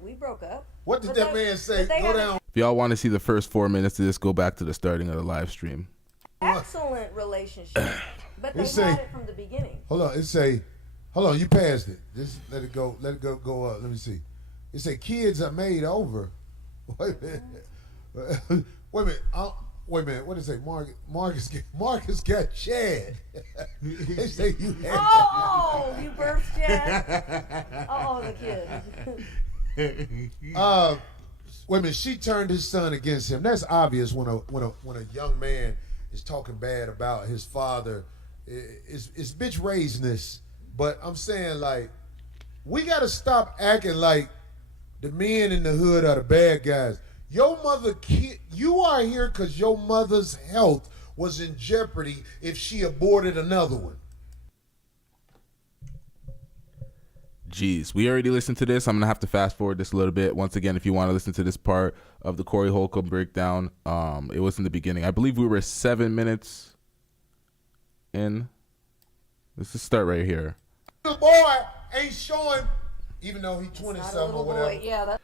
We broke up. What did that man say? Go down. If y'all want to see the first 4 minutes of this, go back to the starting of the live stream. Excellent relationship, but they had it from the beginning. Hold on, hold on, you passed it. Just let it go go up. Let me see. It say kids are made over. Wait a minute. Wait a minute. Wait a minute. What did it say? Marcus got Chad. They say you had. Oh, you birthed Chad. Oh, the kid. Wait a minute. She turned his son against him. That's obvious when a young man is talking bad about his father. It's bitch raisedness. But I'm saying, like, we gotta stop acting like the men in the hood are the bad guys. Your mother, you are here because your mother's health was in jeopardy if she aborted another one. Jeez, we already listened to this. I'm going to have to fast forward this a little bit. Once again, if you want to listen to this part of the Corey Holcomb breakdown, it was in the beginning. I believe we were 7 minutes in. Let's just start right here. The boy ain't showing, even though he's 20-something or whatever. Boy. Yeah, that's...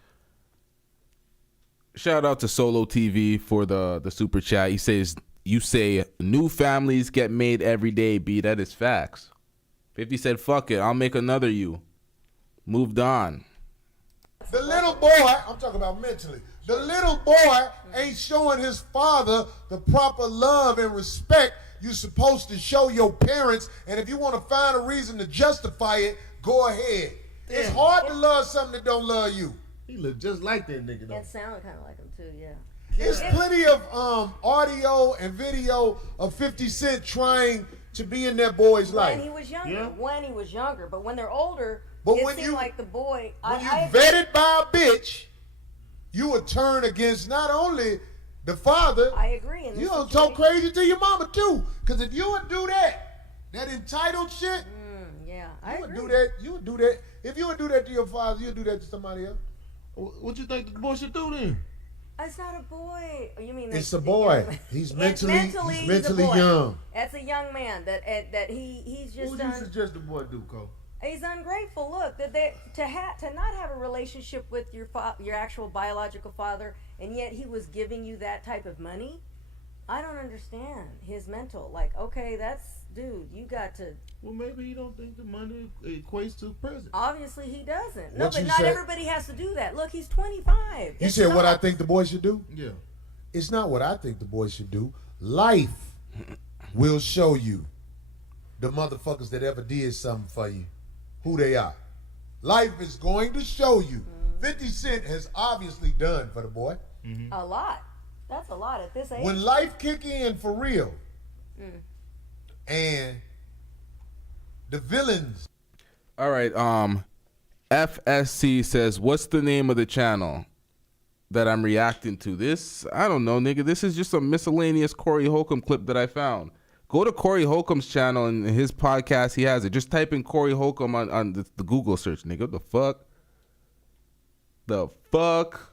Shout out to Solo TV for the super chat. He says, you say new families get made every day, B. That is facts. 50 said, fuck it, I'll make another you. Moved on. The little boy, I'm talking about mentally, the little boy ain't showing his father the proper love and respect you're supposed to show your parents, and if you want to find a reason to justify it, go ahead. Damn. It's hard to love something that don't love you. He look just like that nigga though. It sounded kind of like him too, yeah. There's plenty of audio and video of 50 Cent trying to be in that boy's life. When he was younger. When he was younger. But when they're older, but it seemed like the boy... When you vetted by a bitch, you would turn against not only the father... I agree. You don't talk crazy to your mama too. Because if you would do that entitled shit... yeah, I agree. You would do that. If you would do that to your father, you would do that to somebody else. What you think the boy should do then? It's not a boy. You mean it's a boy? He's mentally young. That's a young man that he's just. What would you suggest the boy do, Cole? He's ungrateful. Look, that to not have a relationship with your actual biological father, and yet he was giving you that type of money. I don't understand his mental. Like, okay, dude, you got to. Well, maybe he don't think the money equates to present. Obviously, he doesn't. No, but not everybody has to do that. Look, he's 25. You said what I think the boy should do? Yeah. It's not what I think the boy should do. Life will show you the motherfuckers that ever did something for you, who they are. Life is going to show you. 50 Cent has obviously done for the boy. A lot. That's a lot at this age. When life kick in for real, and the villains. All right. FSC says, what's the name of the channel that I'm reacting to? This, I don't know, nigga. This is just a miscellaneous Corey Holcomb clip that I found. Go to Corey Holcomb's channel and his podcast. He has it. Just type in Corey Holcomb on the Google search, nigga. What the fuck? The fuck?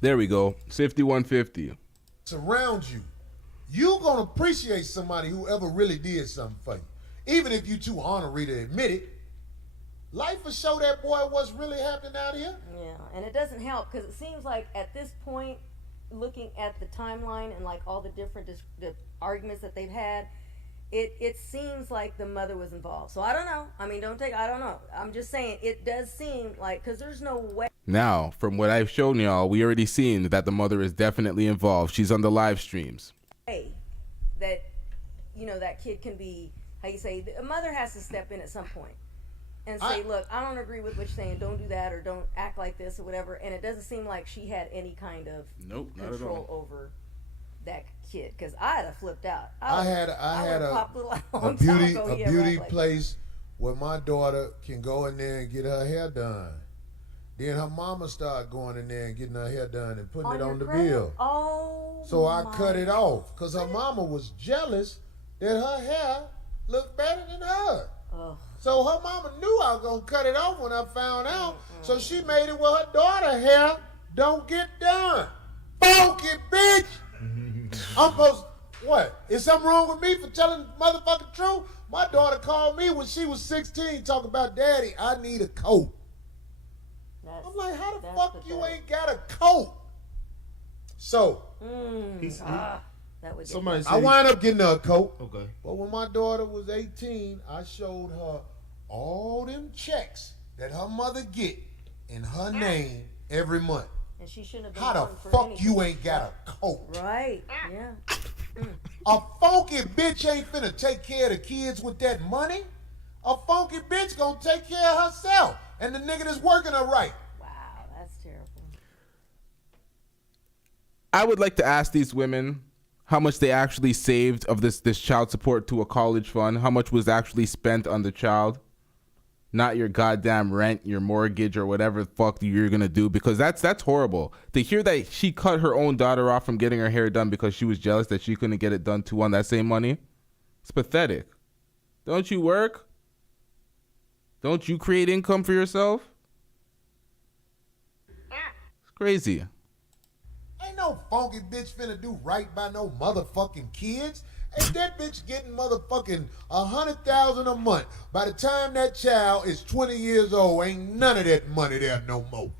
There we go. 5150. Surround you. You gonna appreciate somebody who ever really did something for you. Even if you too ornery to admit it. Life will show that boy what's really happening out here. Yeah, and it doesn't help because it seems like at this point, looking at the timeline and like all the different the arguments that they've had, it seems like the mother was involved. So I don't know. I mean, I don't know. I'm just saying it does seem like, because there's no way. Now, from what I've shown y'all, we already seen that the mother is definitely involved. She's on the live streams. That, you know, that kid can be, how you say, a mother has to step in at some point and say, look, I don't agree with what you're saying. Don't do that, or don't act like this, or whatever. And it doesn't seem like she had any kind of control over that kid, because I'd have flipped out. I had a beauty place where my daughter can go in there and get her hair done. Then her mama started going in there and getting her hair done and putting it on the bill. Oh, so I cut it off because her mama was jealous that her hair looked better than her. So her mama knew I was gonna cut it off when I found out. So she made it where her daughter hair don't get done. Funky bitch. I'm supposed. What? Is something wrong with me for telling the motherfucking truth? My daughter called me when she was 16, talking about, Daddy, I need a coat. I'm like, how the fuck you ain't got a coat? So, I wind up getting her a coat. Okay. But when my daughter was 18, I showed her all them checks that her mother get in her name every month. And she shouldn't have. How the fuck you ain't got a coat? Right. Yeah. A funky bitch ain't finna take care of the kids with that money. A funky bitch gonna take care of herself and the nigga that's working her right. Wow, that's terrible. I would like to ask these women how much they actually saved of this child support to a college fund. How much was actually spent on the child? Not your goddamn rent, your mortgage, or whatever the fuck you're gonna do, because that's horrible. To hear that she cut her own daughter off from getting her hair done because she was jealous that she couldn't get it done too on that same money, it's pathetic. Don't you work? Don't you create income for yourself? It's crazy. Ain't no funky bitch finna do right by no motherfucking kids. Ain't that bitch getting motherfucking $100,000 a month? By the time that child is 20 years old, ain't none of that money there no more.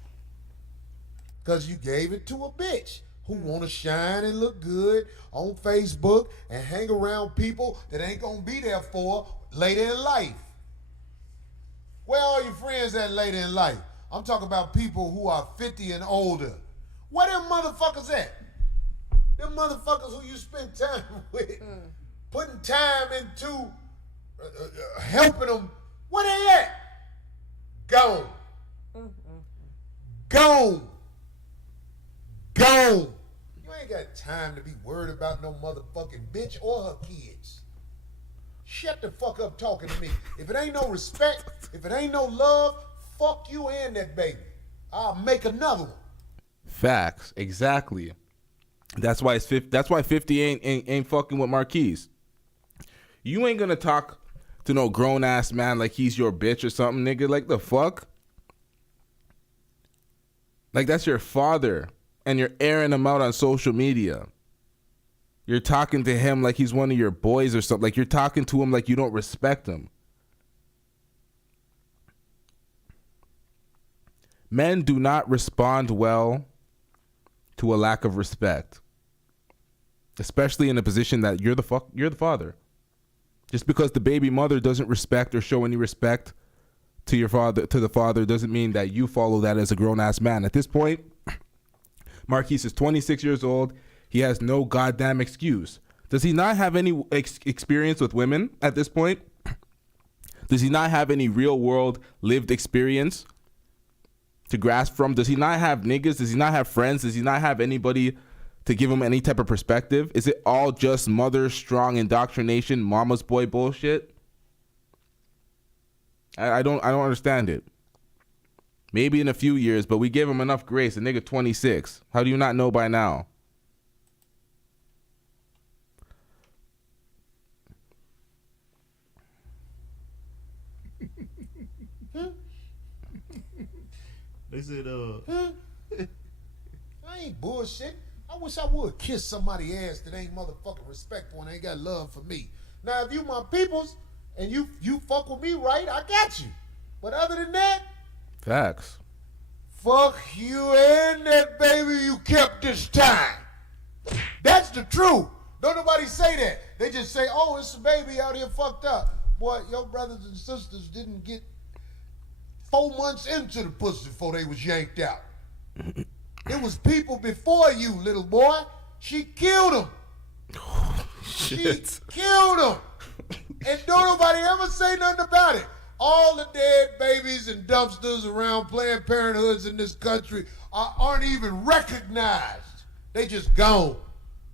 Cause you gave it to a bitch who wanna shine and look good on Facebook and hang around people that ain't gonna be there for later in life. Where are your friends at later in life? I'm talking about people who are 50 and older. Where them motherfuckers at? Them motherfuckers who you spend time with, putting time into helping them, where they at? Gone. Gone. Gone. You ain't got time to be worried about no motherfucking bitch or her kids. Shut the fuck up talking to me. If it ain't no respect, if it ain't no love, fuck you and that baby. I'll make another one. Facts. Exactly. That's why 50 ain't fucking with Marquise. You ain't gonna talk to no grown ass man like he's your bitch or something, nigga. Like the fuck? Like that's your father, and you're airing him out on social media. You're talking to him like he's one of your boys or something. Like you're talking to him like you don't respect him. Men do not respond well to a lack of respect, especially in a position that you're the father. Just because the baby mother doesn't respect or show any respect to the father doesn't mean that you follow that as a grown ass man. At this point, Marquise is 26 years old. He has no goddamn excuse. Does he not have any experience with women at this point? Does he not have any real world lived experience to grasp from? Does he not have niggas? Does he not have friends? Does he not have anybody to give him any type of perspective? Is it all just mother strong indoctrination, mama's boy bullshit? I don't understand it. Maybe in a few years, but we gave him enough grace. A nigga 26. How do you not know by now? They said, I ain't bullshit. I wish I would kiss somebody's ass that ain't motherfucking respectful and ain't got love for me. Now, if you my peoples and you fuck with me right, I got you. But other than that, Facts. fuck you and that baby you kept this time. That's the truth. Don't nobody say that. They just say, oh, it's a baby out here fucked up. Boy, your brothers and sisters didn't get 4 months into the pussy before they was yanked out. It was people before you, little boy. She killed him. She killed him. And don't nobody ever say nothing about it. All the dead babies and dumpsters around Planned Parenthoods in this country aren't even recognized. They just gone.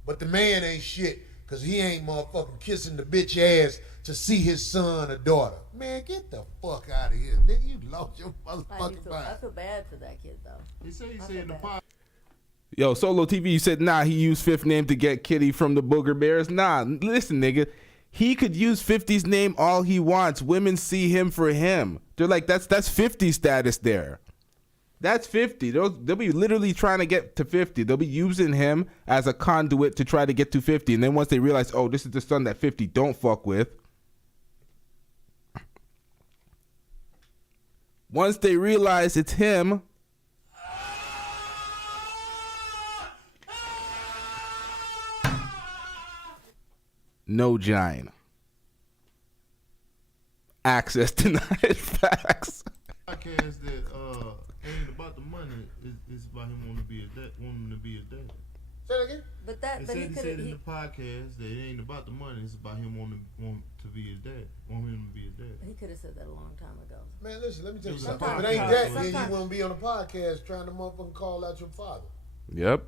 But the man ain't shit, because he ain't motherfucking kissing the bitch ass to see his son or daughter. Man, get the fuck out of here. Nigga, you lost your motherfucking mind. I feel bad for that kid, though. he said in the pod. Yo, Solo TV, you said, nah, he used Fifth name to get Kitty from the Booger Bears. Nah, listen, nigga. He could use 50's name all he wants. Women see him for him. They're like, that's 50 status there. That's 50. They'll be literally trying to get to 50. They'll be using him as a conduit to try to get to 50. And then once they realize, oh, this is the son that 50 don't fuck with. Once they realize it's him, no gine. Access denied. Facts. Podcast that ain't about the money. It's about him wanting to be his dad. Say that again? But that, He but said, he he said could. in the podcast that it ain't about the money. It's about him wanting to be his dad. Want him to be his dad. He could have said that a long time ago. Man, listen, let me tell you It was something. a If it ain't podcast. that, then you wouldn't be on a podcast trying to motherfucking call out your father. Yep.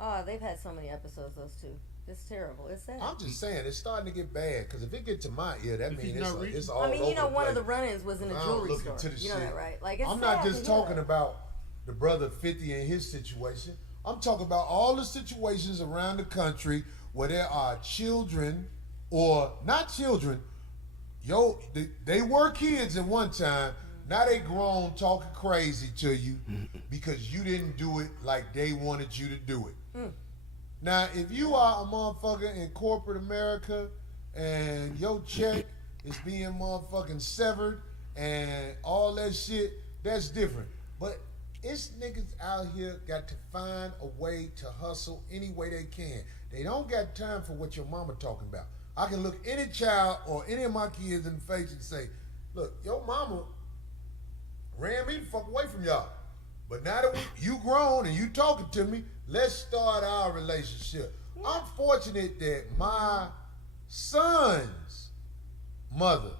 Oh, they've had so many episodes, those two. It's terrible. It's sad. I'm just saying, it's starting to get bad, because if it get to my ear, that means it's all I mean, you know, over one of the the run-ins was in a I don't jewelry look store. into the You know shit. that, right? Like, it's I'm not sad just to hear talking that. about the brother 50 and his situation. I'm talking about all the situations around the country where there are children, or not children, they were kids at one time. Now they grown talking crazy to you because you didn't do it like they wanted you to do it. Now, if you are a motherfucker in corporate America and your check is being motherfucking severed and all that shit, that's different. But it's niggas out here got to find a way to hustle any way they can. They don't got time for what your mama talking about. I can look any child or any of my kids in the face and say, look, your mama ran me the fuck away from y'all. But now that you grown and you talking to me, let's start our relationship. I'm fortunate that my son's mother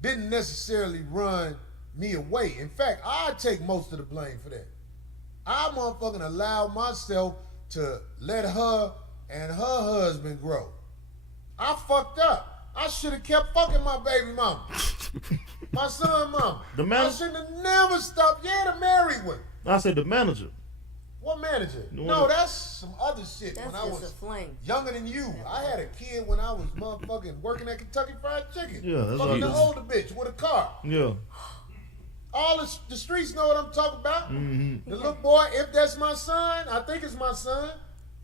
didn't necessarily run me away. In fact, I take most of the blame for that. I motherfucking allowed myself to let her and her husband grow. I fucked up. I should have kept fucking my baby mama. My son mama. I should have never stopped. Yeah, the married one. I said the manager. What manager? The one No, that- that's some other shit. That's when I just was a fling. younger than you, I had a kid when I was motherfucking working at Kentucky Fried Chicken. Yeah, that's fucking the right. older bitch with a car. Yeah. All the streets know what I'm talking about. Mm-hmm. The little boy, if that's my son, I think it's my son.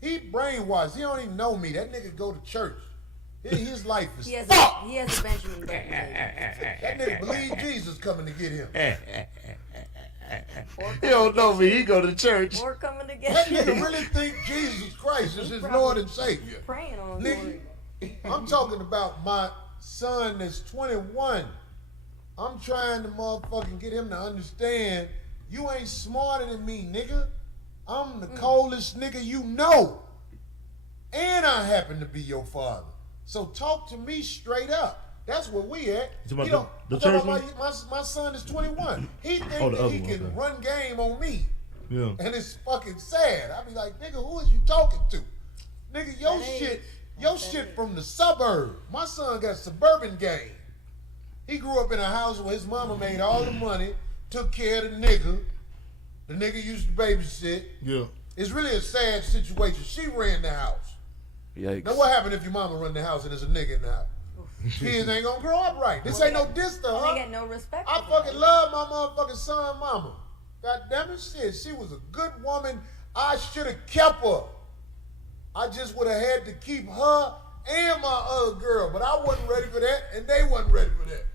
He brainwashed. He don't even know me. That nigga go to church. His life is He has fucked. a Benjamin Button baby. That nigga believe Jesus coming to get him. He don't know me. He go to church. Or coming to That get nigga you. really think Jesus Christ is his Probably Lord and Savior. Praying on Nigga, him. I'm talking about my son that's 21. I'm trying to motherfucking get him to understand you ain't smarter than me, nigga. I'm the coldest nigga you know. And I happen to be your father. So talk to me straight up. That's where we at. It's about You know, the I'm talking church about my son is 21. He thinks Oh, the that other he one, can okay. run game on me. Yeah. And it's fucking sad. I be like, nigga, who is you talking to? Nigga, your shit from the suburb. My son got suburban game. He grew up in a house where his mama made all the money, took care of the nigga. The nigga used to babysit. Yeah. It's really a sad situation. She ran the house. Yikes. Now what happened if your mama run the house and there's a nigga in the house? Kids ain't gonna grow up right. This ain't no diss to her. They get no respect. I fucking love my motherfucking son mama. God damn it, shit. She was a good woman. I should have kept her. I just would have had to keep her and my other girl, but I wasn't ready for that, and they wasn't ready for that.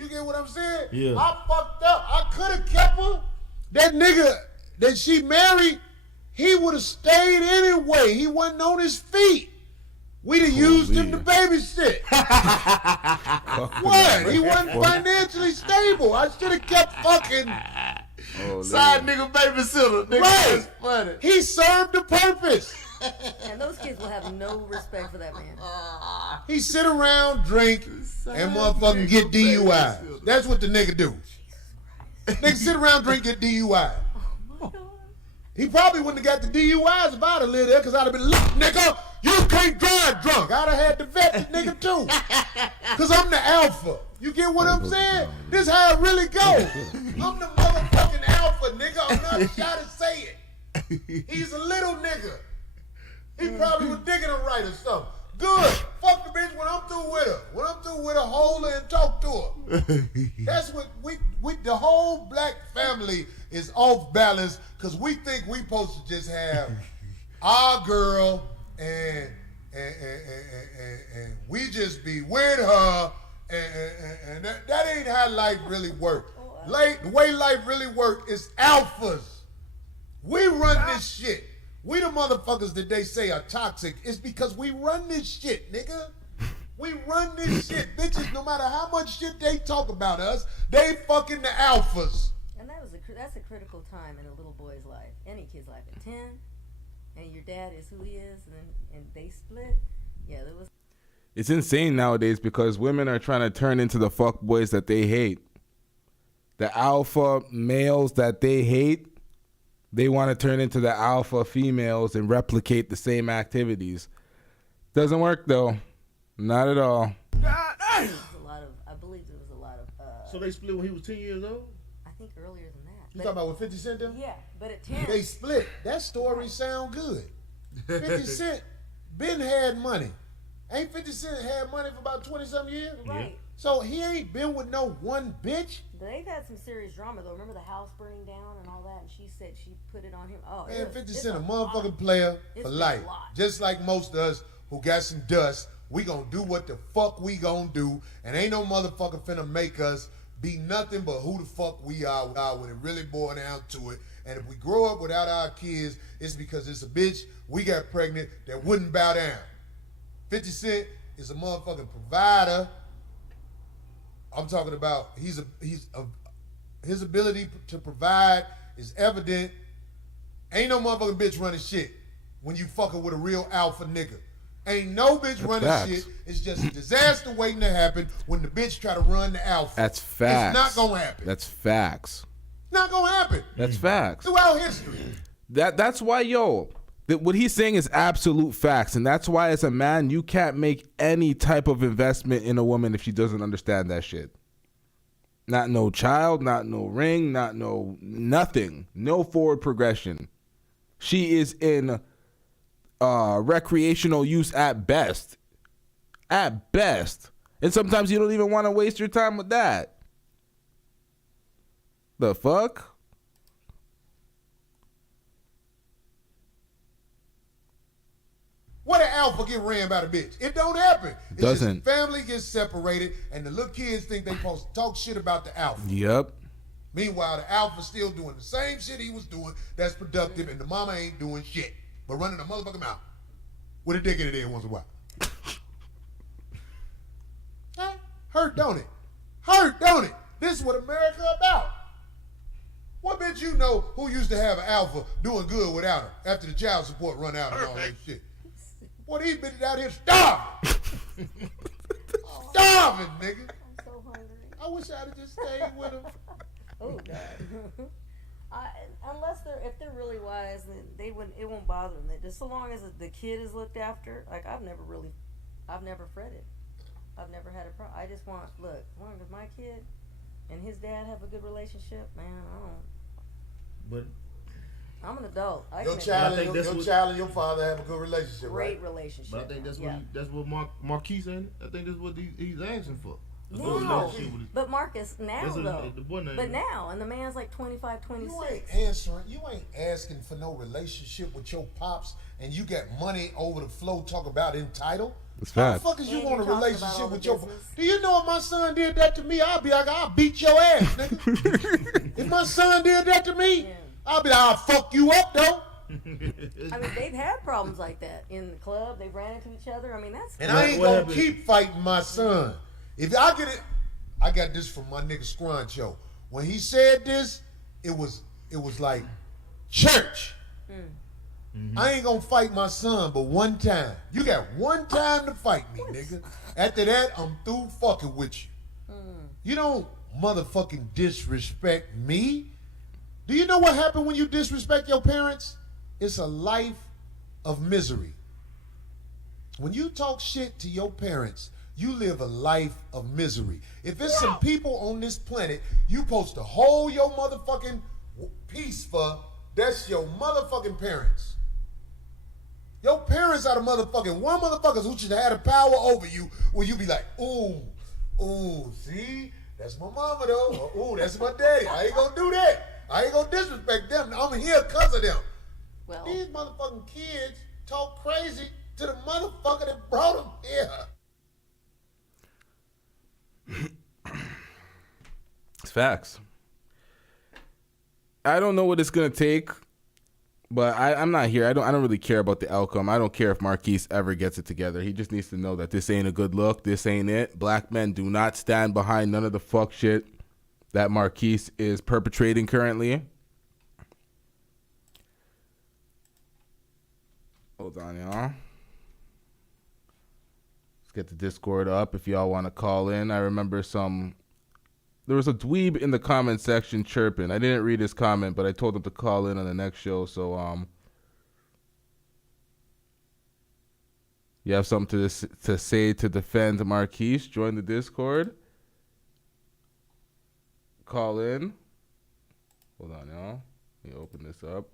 You get what I'm saying? Yeah. I fucked up. I could have kept her. That nigga that she married, he would have stayed anyway. He wasn't on his feet. We'd have used him to babysit. What? He wasn't financially stable. I should have kept fucking side nigga babysitter. Nigga, right. that's funny. He served a purpose. And those kids will have no respect for that man. He sit around, drink, and motherfucking get DUI. That's what the nigga do. Nigga sit around, drink, get DUI. He probably wouldn't have got the DUIs if I'd have lived there, because I'd have been, look, nigga, you can't drive drunk. I'd have had to vet the nigga too. Because I'm the alpha. You get what I'm saying? This how it really go. I'm the motherfucking alpha, nigga. I'm not shy to say it. He's a little nigga. He probably was digging her right or something. Good. Fuck the bitch when I'm through with her. When I'm through with her, hold her and talk to her. That's what we the whole black family is off balance because we think we supposed to just have our girl and we just be with her and that ain't how life really works. The way life really works is alphas. We run this shit. We the motherfuckers that they say are toxic. It's because we run this shit, nigga. We run this shit. Bitches, no matter how much shit they talk about us, they fucking the alphas. And that's a critical time in a little boy's life, any kid's life. At 10, and your dad is who he is, and they split. Yeah, there was. It's insane nowadays because women are trying to turn into the fuck boys that they hate. The alpha males that they hate. They want to turn into the alpha females and replicate the same activities. Doesn't work though. Not at all. I believe there was a lot of. So they split when he was 10 years old? I think earlier than that. You talking about with 50 Cent them? Yeah, but at 10. They split. That story sound good. 50 Cent been had money. Ain't 50 Cent had money for about 20-something years? Right. So he ain't been with no one bitch? They've had some serious drama, though. Remember the house burning down and all that? And she said she put it on him. Oh, Man, 50 Cent a motherfucking player for life. Just like most of us who got some dust, we gonna do what the fuck we gonna do. And ain't no motherfucker finna make us be nothing but who the fuck we are when it really boils down to it. And if we grow up without our kids, it's because it's a bitch we got pregnant that wouldn't bow down. 50 Cent is a motherfucking provider. I'm talking about his ability to provide is evident. Ain't no motherfucking bitch running shit when you fucking with a real alpha nigga. Ain't no bitch running shit. It's just a disaster waiting to happen when the bitch try to run the alpha. That's facts. It's not gonna happen. That's facts. Not gonna happen. That's facts. Throughout history. That's why, what he's saying is absolute facts, and that's why as a man you can't make any type of investment in a woman if she doesn't understand that shit. Not no child, not no ring, not no nothing, no forward progression. She is in recreational use at best, and sometimes you don't even want to waste your time with that. The fuck? What an alpha get ran by the bitch? It don't happen. It's Doesn't. Just family gets separated, and the little kids think they supposed to talk shit about the alpha. Yep. Meanwhile, the alpha's still doing the same shit he was doing that's productive, and the mama ain't doing shit but running a motherfucking mouth with a dick in it in once in a while. Huh? Hurt, don't it? Hurt, don't it? This is what America about. What bitch you know who used to have an alpha doing good without her after the child support run out and all that shit? Boy, these bitches out here starving. starving, nigga. I'm so hungry. I wish I'd have just stayed with him. Oh God. If they're really wise, then it won't bother them. Just so long as the kid is looked after. Like I've never fretted. I've never had a problem. I just want, as long as my kid and his dad have a good relationship, man, But I'm an adult. Your child and your father have a good relationship, great right? relationship. But I think that's what Marquise ain't. I think that's what he's asking for. No, but Marcus, now though. But now, and the man's like 25, 26. You ain't asking for no relationship with your pops, and you got money over the flow. Talk about entitled. It's facts. How the fuck is you want a relationship with your? Do you know if my son did that to me, I'll be like, I'll beat your ass, nigga. If my son did that to me, I'll be like, I'll fuck you up though. I mean, they've had problems like that in the club. They've ran into each other. I mean, that's. And I ain't gonna keep fighting my son. If I get it, I got this from my nigga Scruncho. When he said this, it was like church. Mm-hmm. I ain't gonna fight my son, but one time. You got one time to fight me, nigga. After that, I'm through fucking with you. You don't motherfucking disrespect me. Do you know what happened when you disrespect your parents? It's a life of misery. When you talk shit to your parents, you live a life of misery. If it's some people on this planet you supposed to hold your motherfucking peace for, that's your motherfucking parents. Your parents are the motherfuckers who should have had the power over you where you be like, ooh, see? That's my mama though. Ooh, that's my daddy. I ain't gonna do that. I ain't gonna disrespect them. I'm here because of them. Well, these motherfucking kids talk crazy to the motherfucker that brought them here. It's facts. I don't know what it's gonna take, but I'm not here. I don't really care about the outcome. I don't care if Marquise ever gets it together. He just needs to know that this ain't a good look. This ain't it. Black men do not stand behind none of the fuck shit that Marquise is perpetrating currently. Hold on, y'all. Let's get the Discord up if y'all want to call in. I remember there was a dweeb in the comment section chirping. I didn't read his comment, but I told him to call in on the next show. So you have something to say to defend Marquise? Join the Discord. Call in. Hold on, y'all. Let me open this up.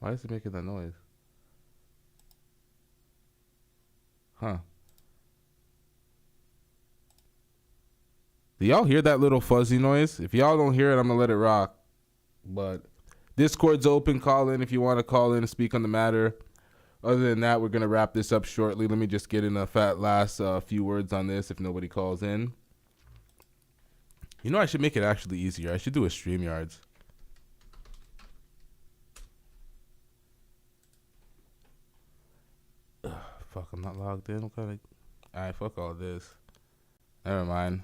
Why is it making that noise? Huh. Do y'all hear that little fuzzy noise? If y'all don't hear it, I'm going to let it rock. But Discord's open. Call in if you want to call in and speak on the matter. Other than that, we're going to wrap this up shortly. Let me just get in a fat last few words on this if nobody calls in. You know, I should make it actually easier. I should do a StreamYards. Fuck, I'm not logged in. Alright, fuck all this. Never mind.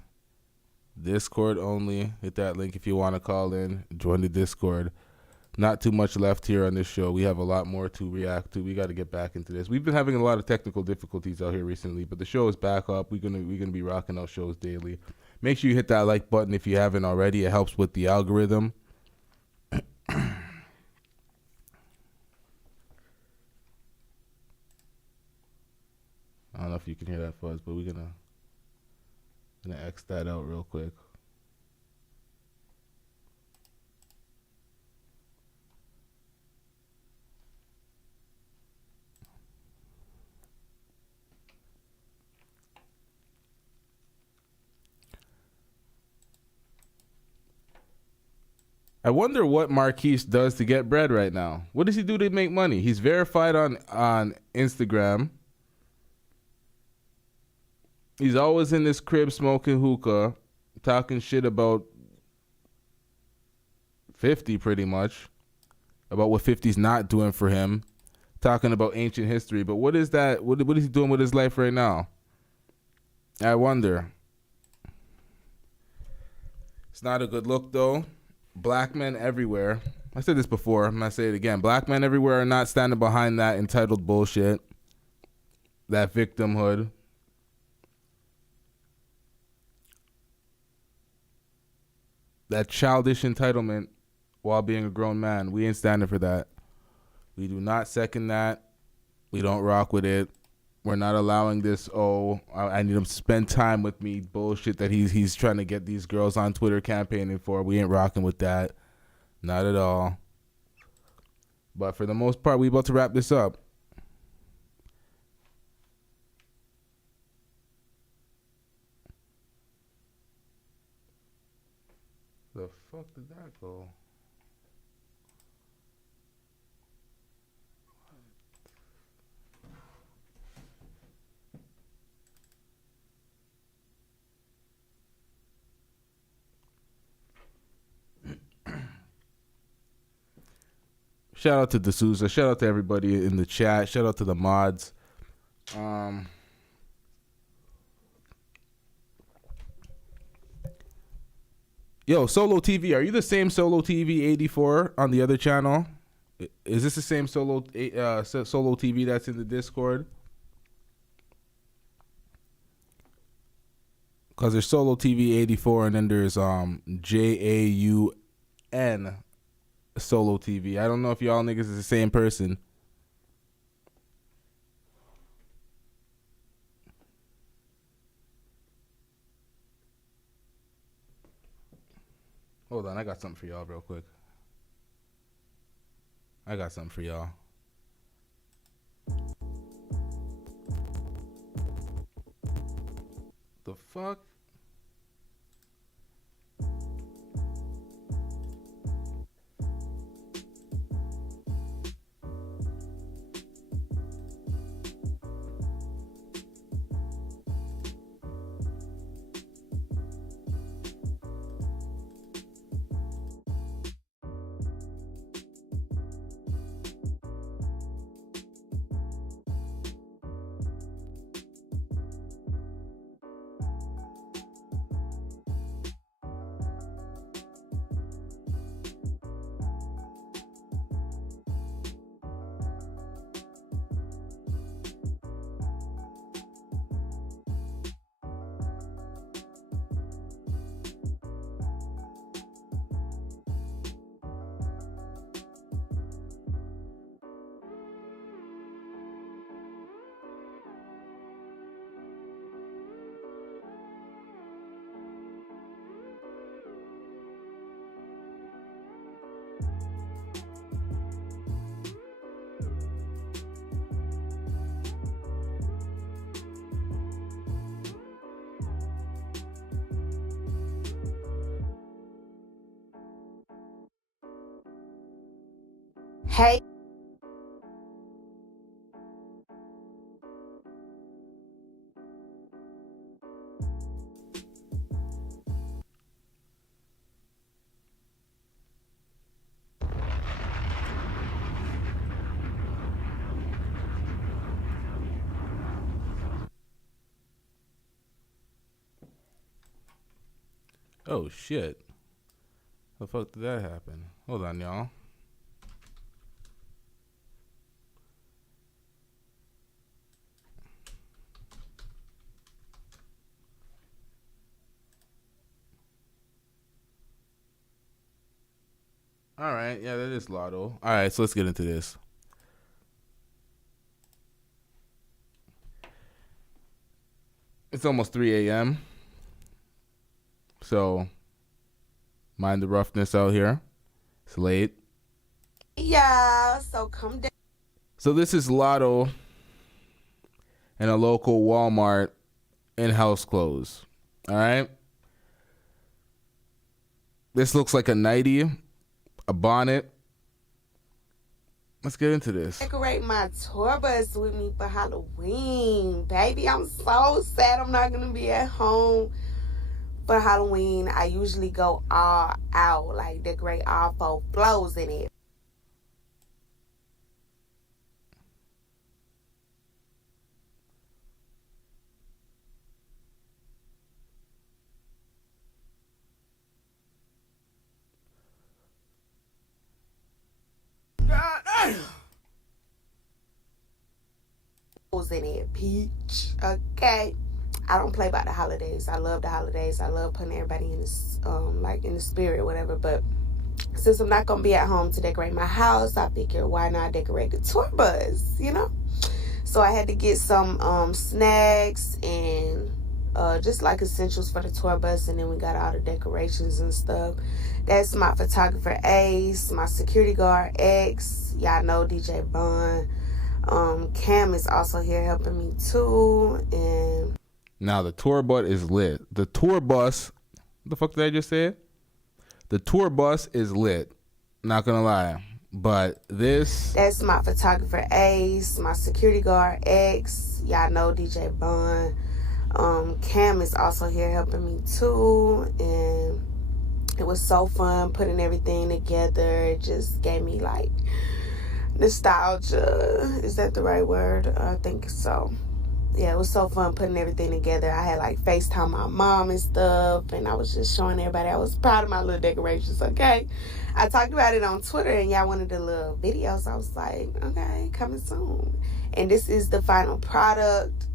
Discord only. Hit that link if you want to call in. Join the Discord. Not too much left here on this show. We have a lot more to react to. We got to get back into this. We've been having a lot of technical difficulties out here recently, but the show is back up. We're gonna be rocking out shows daily. Make sure you hit that like button if you haven't already. It helps with the algorithm. I don't know if you can hear that fuzz, but we're gonna X that out real quick. I wonder what Marquise does to get bread right now. What does he do to make money? He's verified on Instagram. He's always in this crib smoking hookah, talking shit about 50 pretty much, about what 50's not doing for him, talking about ancient history. But what is that? What is he doing with his life right now? I wonder. It's not a good look, though. Black men everywhere. I said this before. I'm going to say it again. Black men everywhere are not standing behind that entitled bullshit. That victimhood. That childish entitlement while being a grown man. We ain't standing for that. We do not second that. We don't rock with it. We're not allowing this, I need him to spend time with me bullshit that he's trying to get these girls on Twitter campaigning for. We ain't rocking with that. Not at all. But for the most part, we about to wrap this up. The fuck did that go? Shout out to D'Souza. Shout out to everybody in the chat. Shout out to the mods. Yo, Solo TV. Are you the same Solo TV 84 on the other channel? Is this the same Solo TV that's in the Discord? Because there's Solo TV 84 and then there's JAUN Solo TV. I don't know if y'all niggas is the same person. Hold on, I got something for y'all real quick. I got something for y'all. The fuck? Hey. Oh shit. The fuck did that happen? Hold on, y'all. All right, yeah, that is Latto. All right, so let's get into this. It's almost 3 a.m. So, mind the roughness out here. It's late. Yeah, so come down. So this is Latto in a local Walmart in house clothes. All right. This looks like a nightie, a bonnet. Let's get into this. Decorate my tour bus with me for Halloween, baby. I'm so sad I'm not gonna be at home for Halloween. I usually go all out, like decorate all 4 floors in it. in it, peach. Okay. I don't play about the holidays. I love the holidays. I love putting everybody in this, like in the spirit or whatever. But since I'm not gonna be at home to decorate my house, I figured why not decorate the tour bus, you know? So I had to get some snacks and just like essentials for the tour bus, and then we got all the decorations and stuff. That's my photographer Ace, my security guard X. Y'all know DJ Bun. Cam is also here helping me too. And now the tour bus is lit. The tour bus, what the fuck did I just say? The tour bus is lit. Not gonna lie. But that's my photographer Ace, my security guard X. Y'all know DJ Bun. Cam is also here helping me too. And it was so fun putting everything together. It just gave me like nostalgia. Is that the right word? I think so. Yeah, it was so fun putting everything together. I had like FaceTime my mom and stuff, and I was just showing everybody I was proud of my little decorations, okay? I talked about it on Twitter, and y'all wanted the little videos. I was like, okay, coming soon. And this is the final product.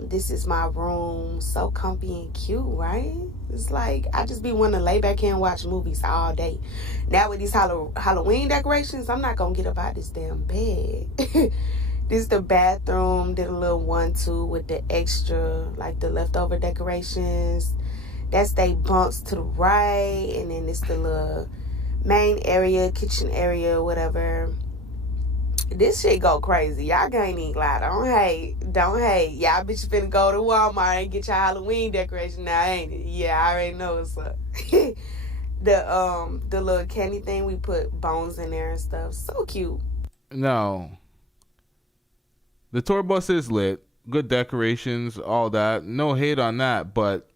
This is my room. So comfy and cute, right? It's like I just be wanting to lay back here and watch movies all day. Now with these Halloween decorations, I'm not going to get up out this damn bed. This is the bathroom. Did a little 1-2 with the extra, like the leftover decorations. That's they bunks to the right. And then it's the little main area, kitchen area, whatever. This shit go crazy. Y'all can't even lie. Don't hate. Y'all bitch finna go to Walmart and get your Halloween decoration now, ain't it? Yeah, I already know what's up. The little candy thing, we put bones in there and stuff. So cute. No. The tour bus is lit. Good decorations, all that. No hate on that, but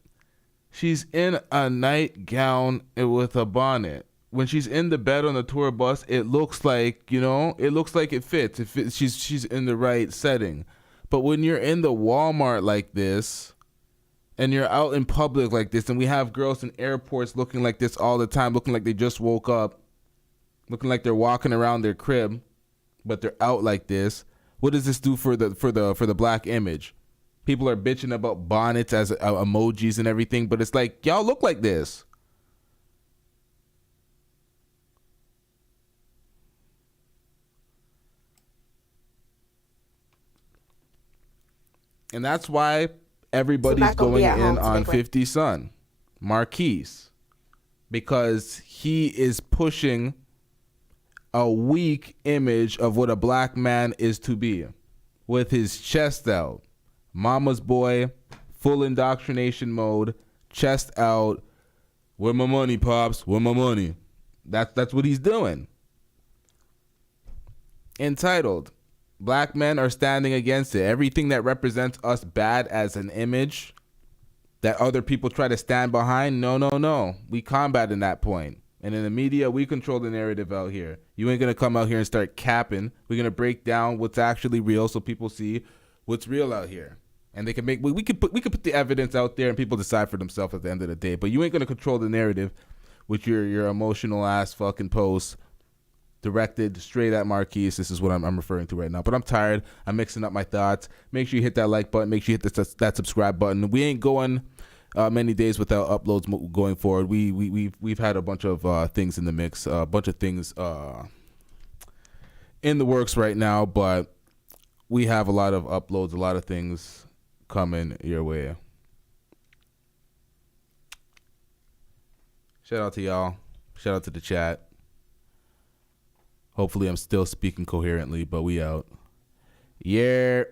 she's in a nightgown with a bonnet. When she's in the bed on the tour bus, it looks like, it looks like it fits. She's in the right setting. But when you're in the Walmart like this, and you're out in public like this, and we have girls in airports looking like this all the time, looking like they just woke up, looking like they're walking around their crib, but they're out like this. What does this do for the black image? People are bitching about bonnets as emojis and everything, but it's like, y'all look like this. And that's why everybody's going in on 50 Son, Marquise, because he is pushing a weak image of what a black man is to be, with his chest out, mama's boy, full indoctrination mode, chest out. Where my money, pops? Where my money? That's what he's doing. Entitled. Black men are standing against it. Everything that represents us bad as an image that other people try to stand behind, no. We combat in that point. And in the media, we control the narrative out here. You ain't going to come out here and start capping. We're going to break down what's actually real so people see what's real out here. And they can we could put the evidence out there and people decide for themselves at the end of the day. But you ain't going to control the narrative with your emotional ass fucking posts directed straight at Marquise. This is what I'm referring to right now. But I'm tired. I'm mixing up my thoughts. Make sure you hit that like button. Make sure you hit that subscribe button. We ain't going many days without uploads going forward. We've had a bunch of things in the mix, a bunch of things in the works right now, but we have a lot of uploads, a lot of things coming your way. Shout out to y'all. Shout out to the chat. Hopefully I'm still speaking coherently, but we out. Yeah.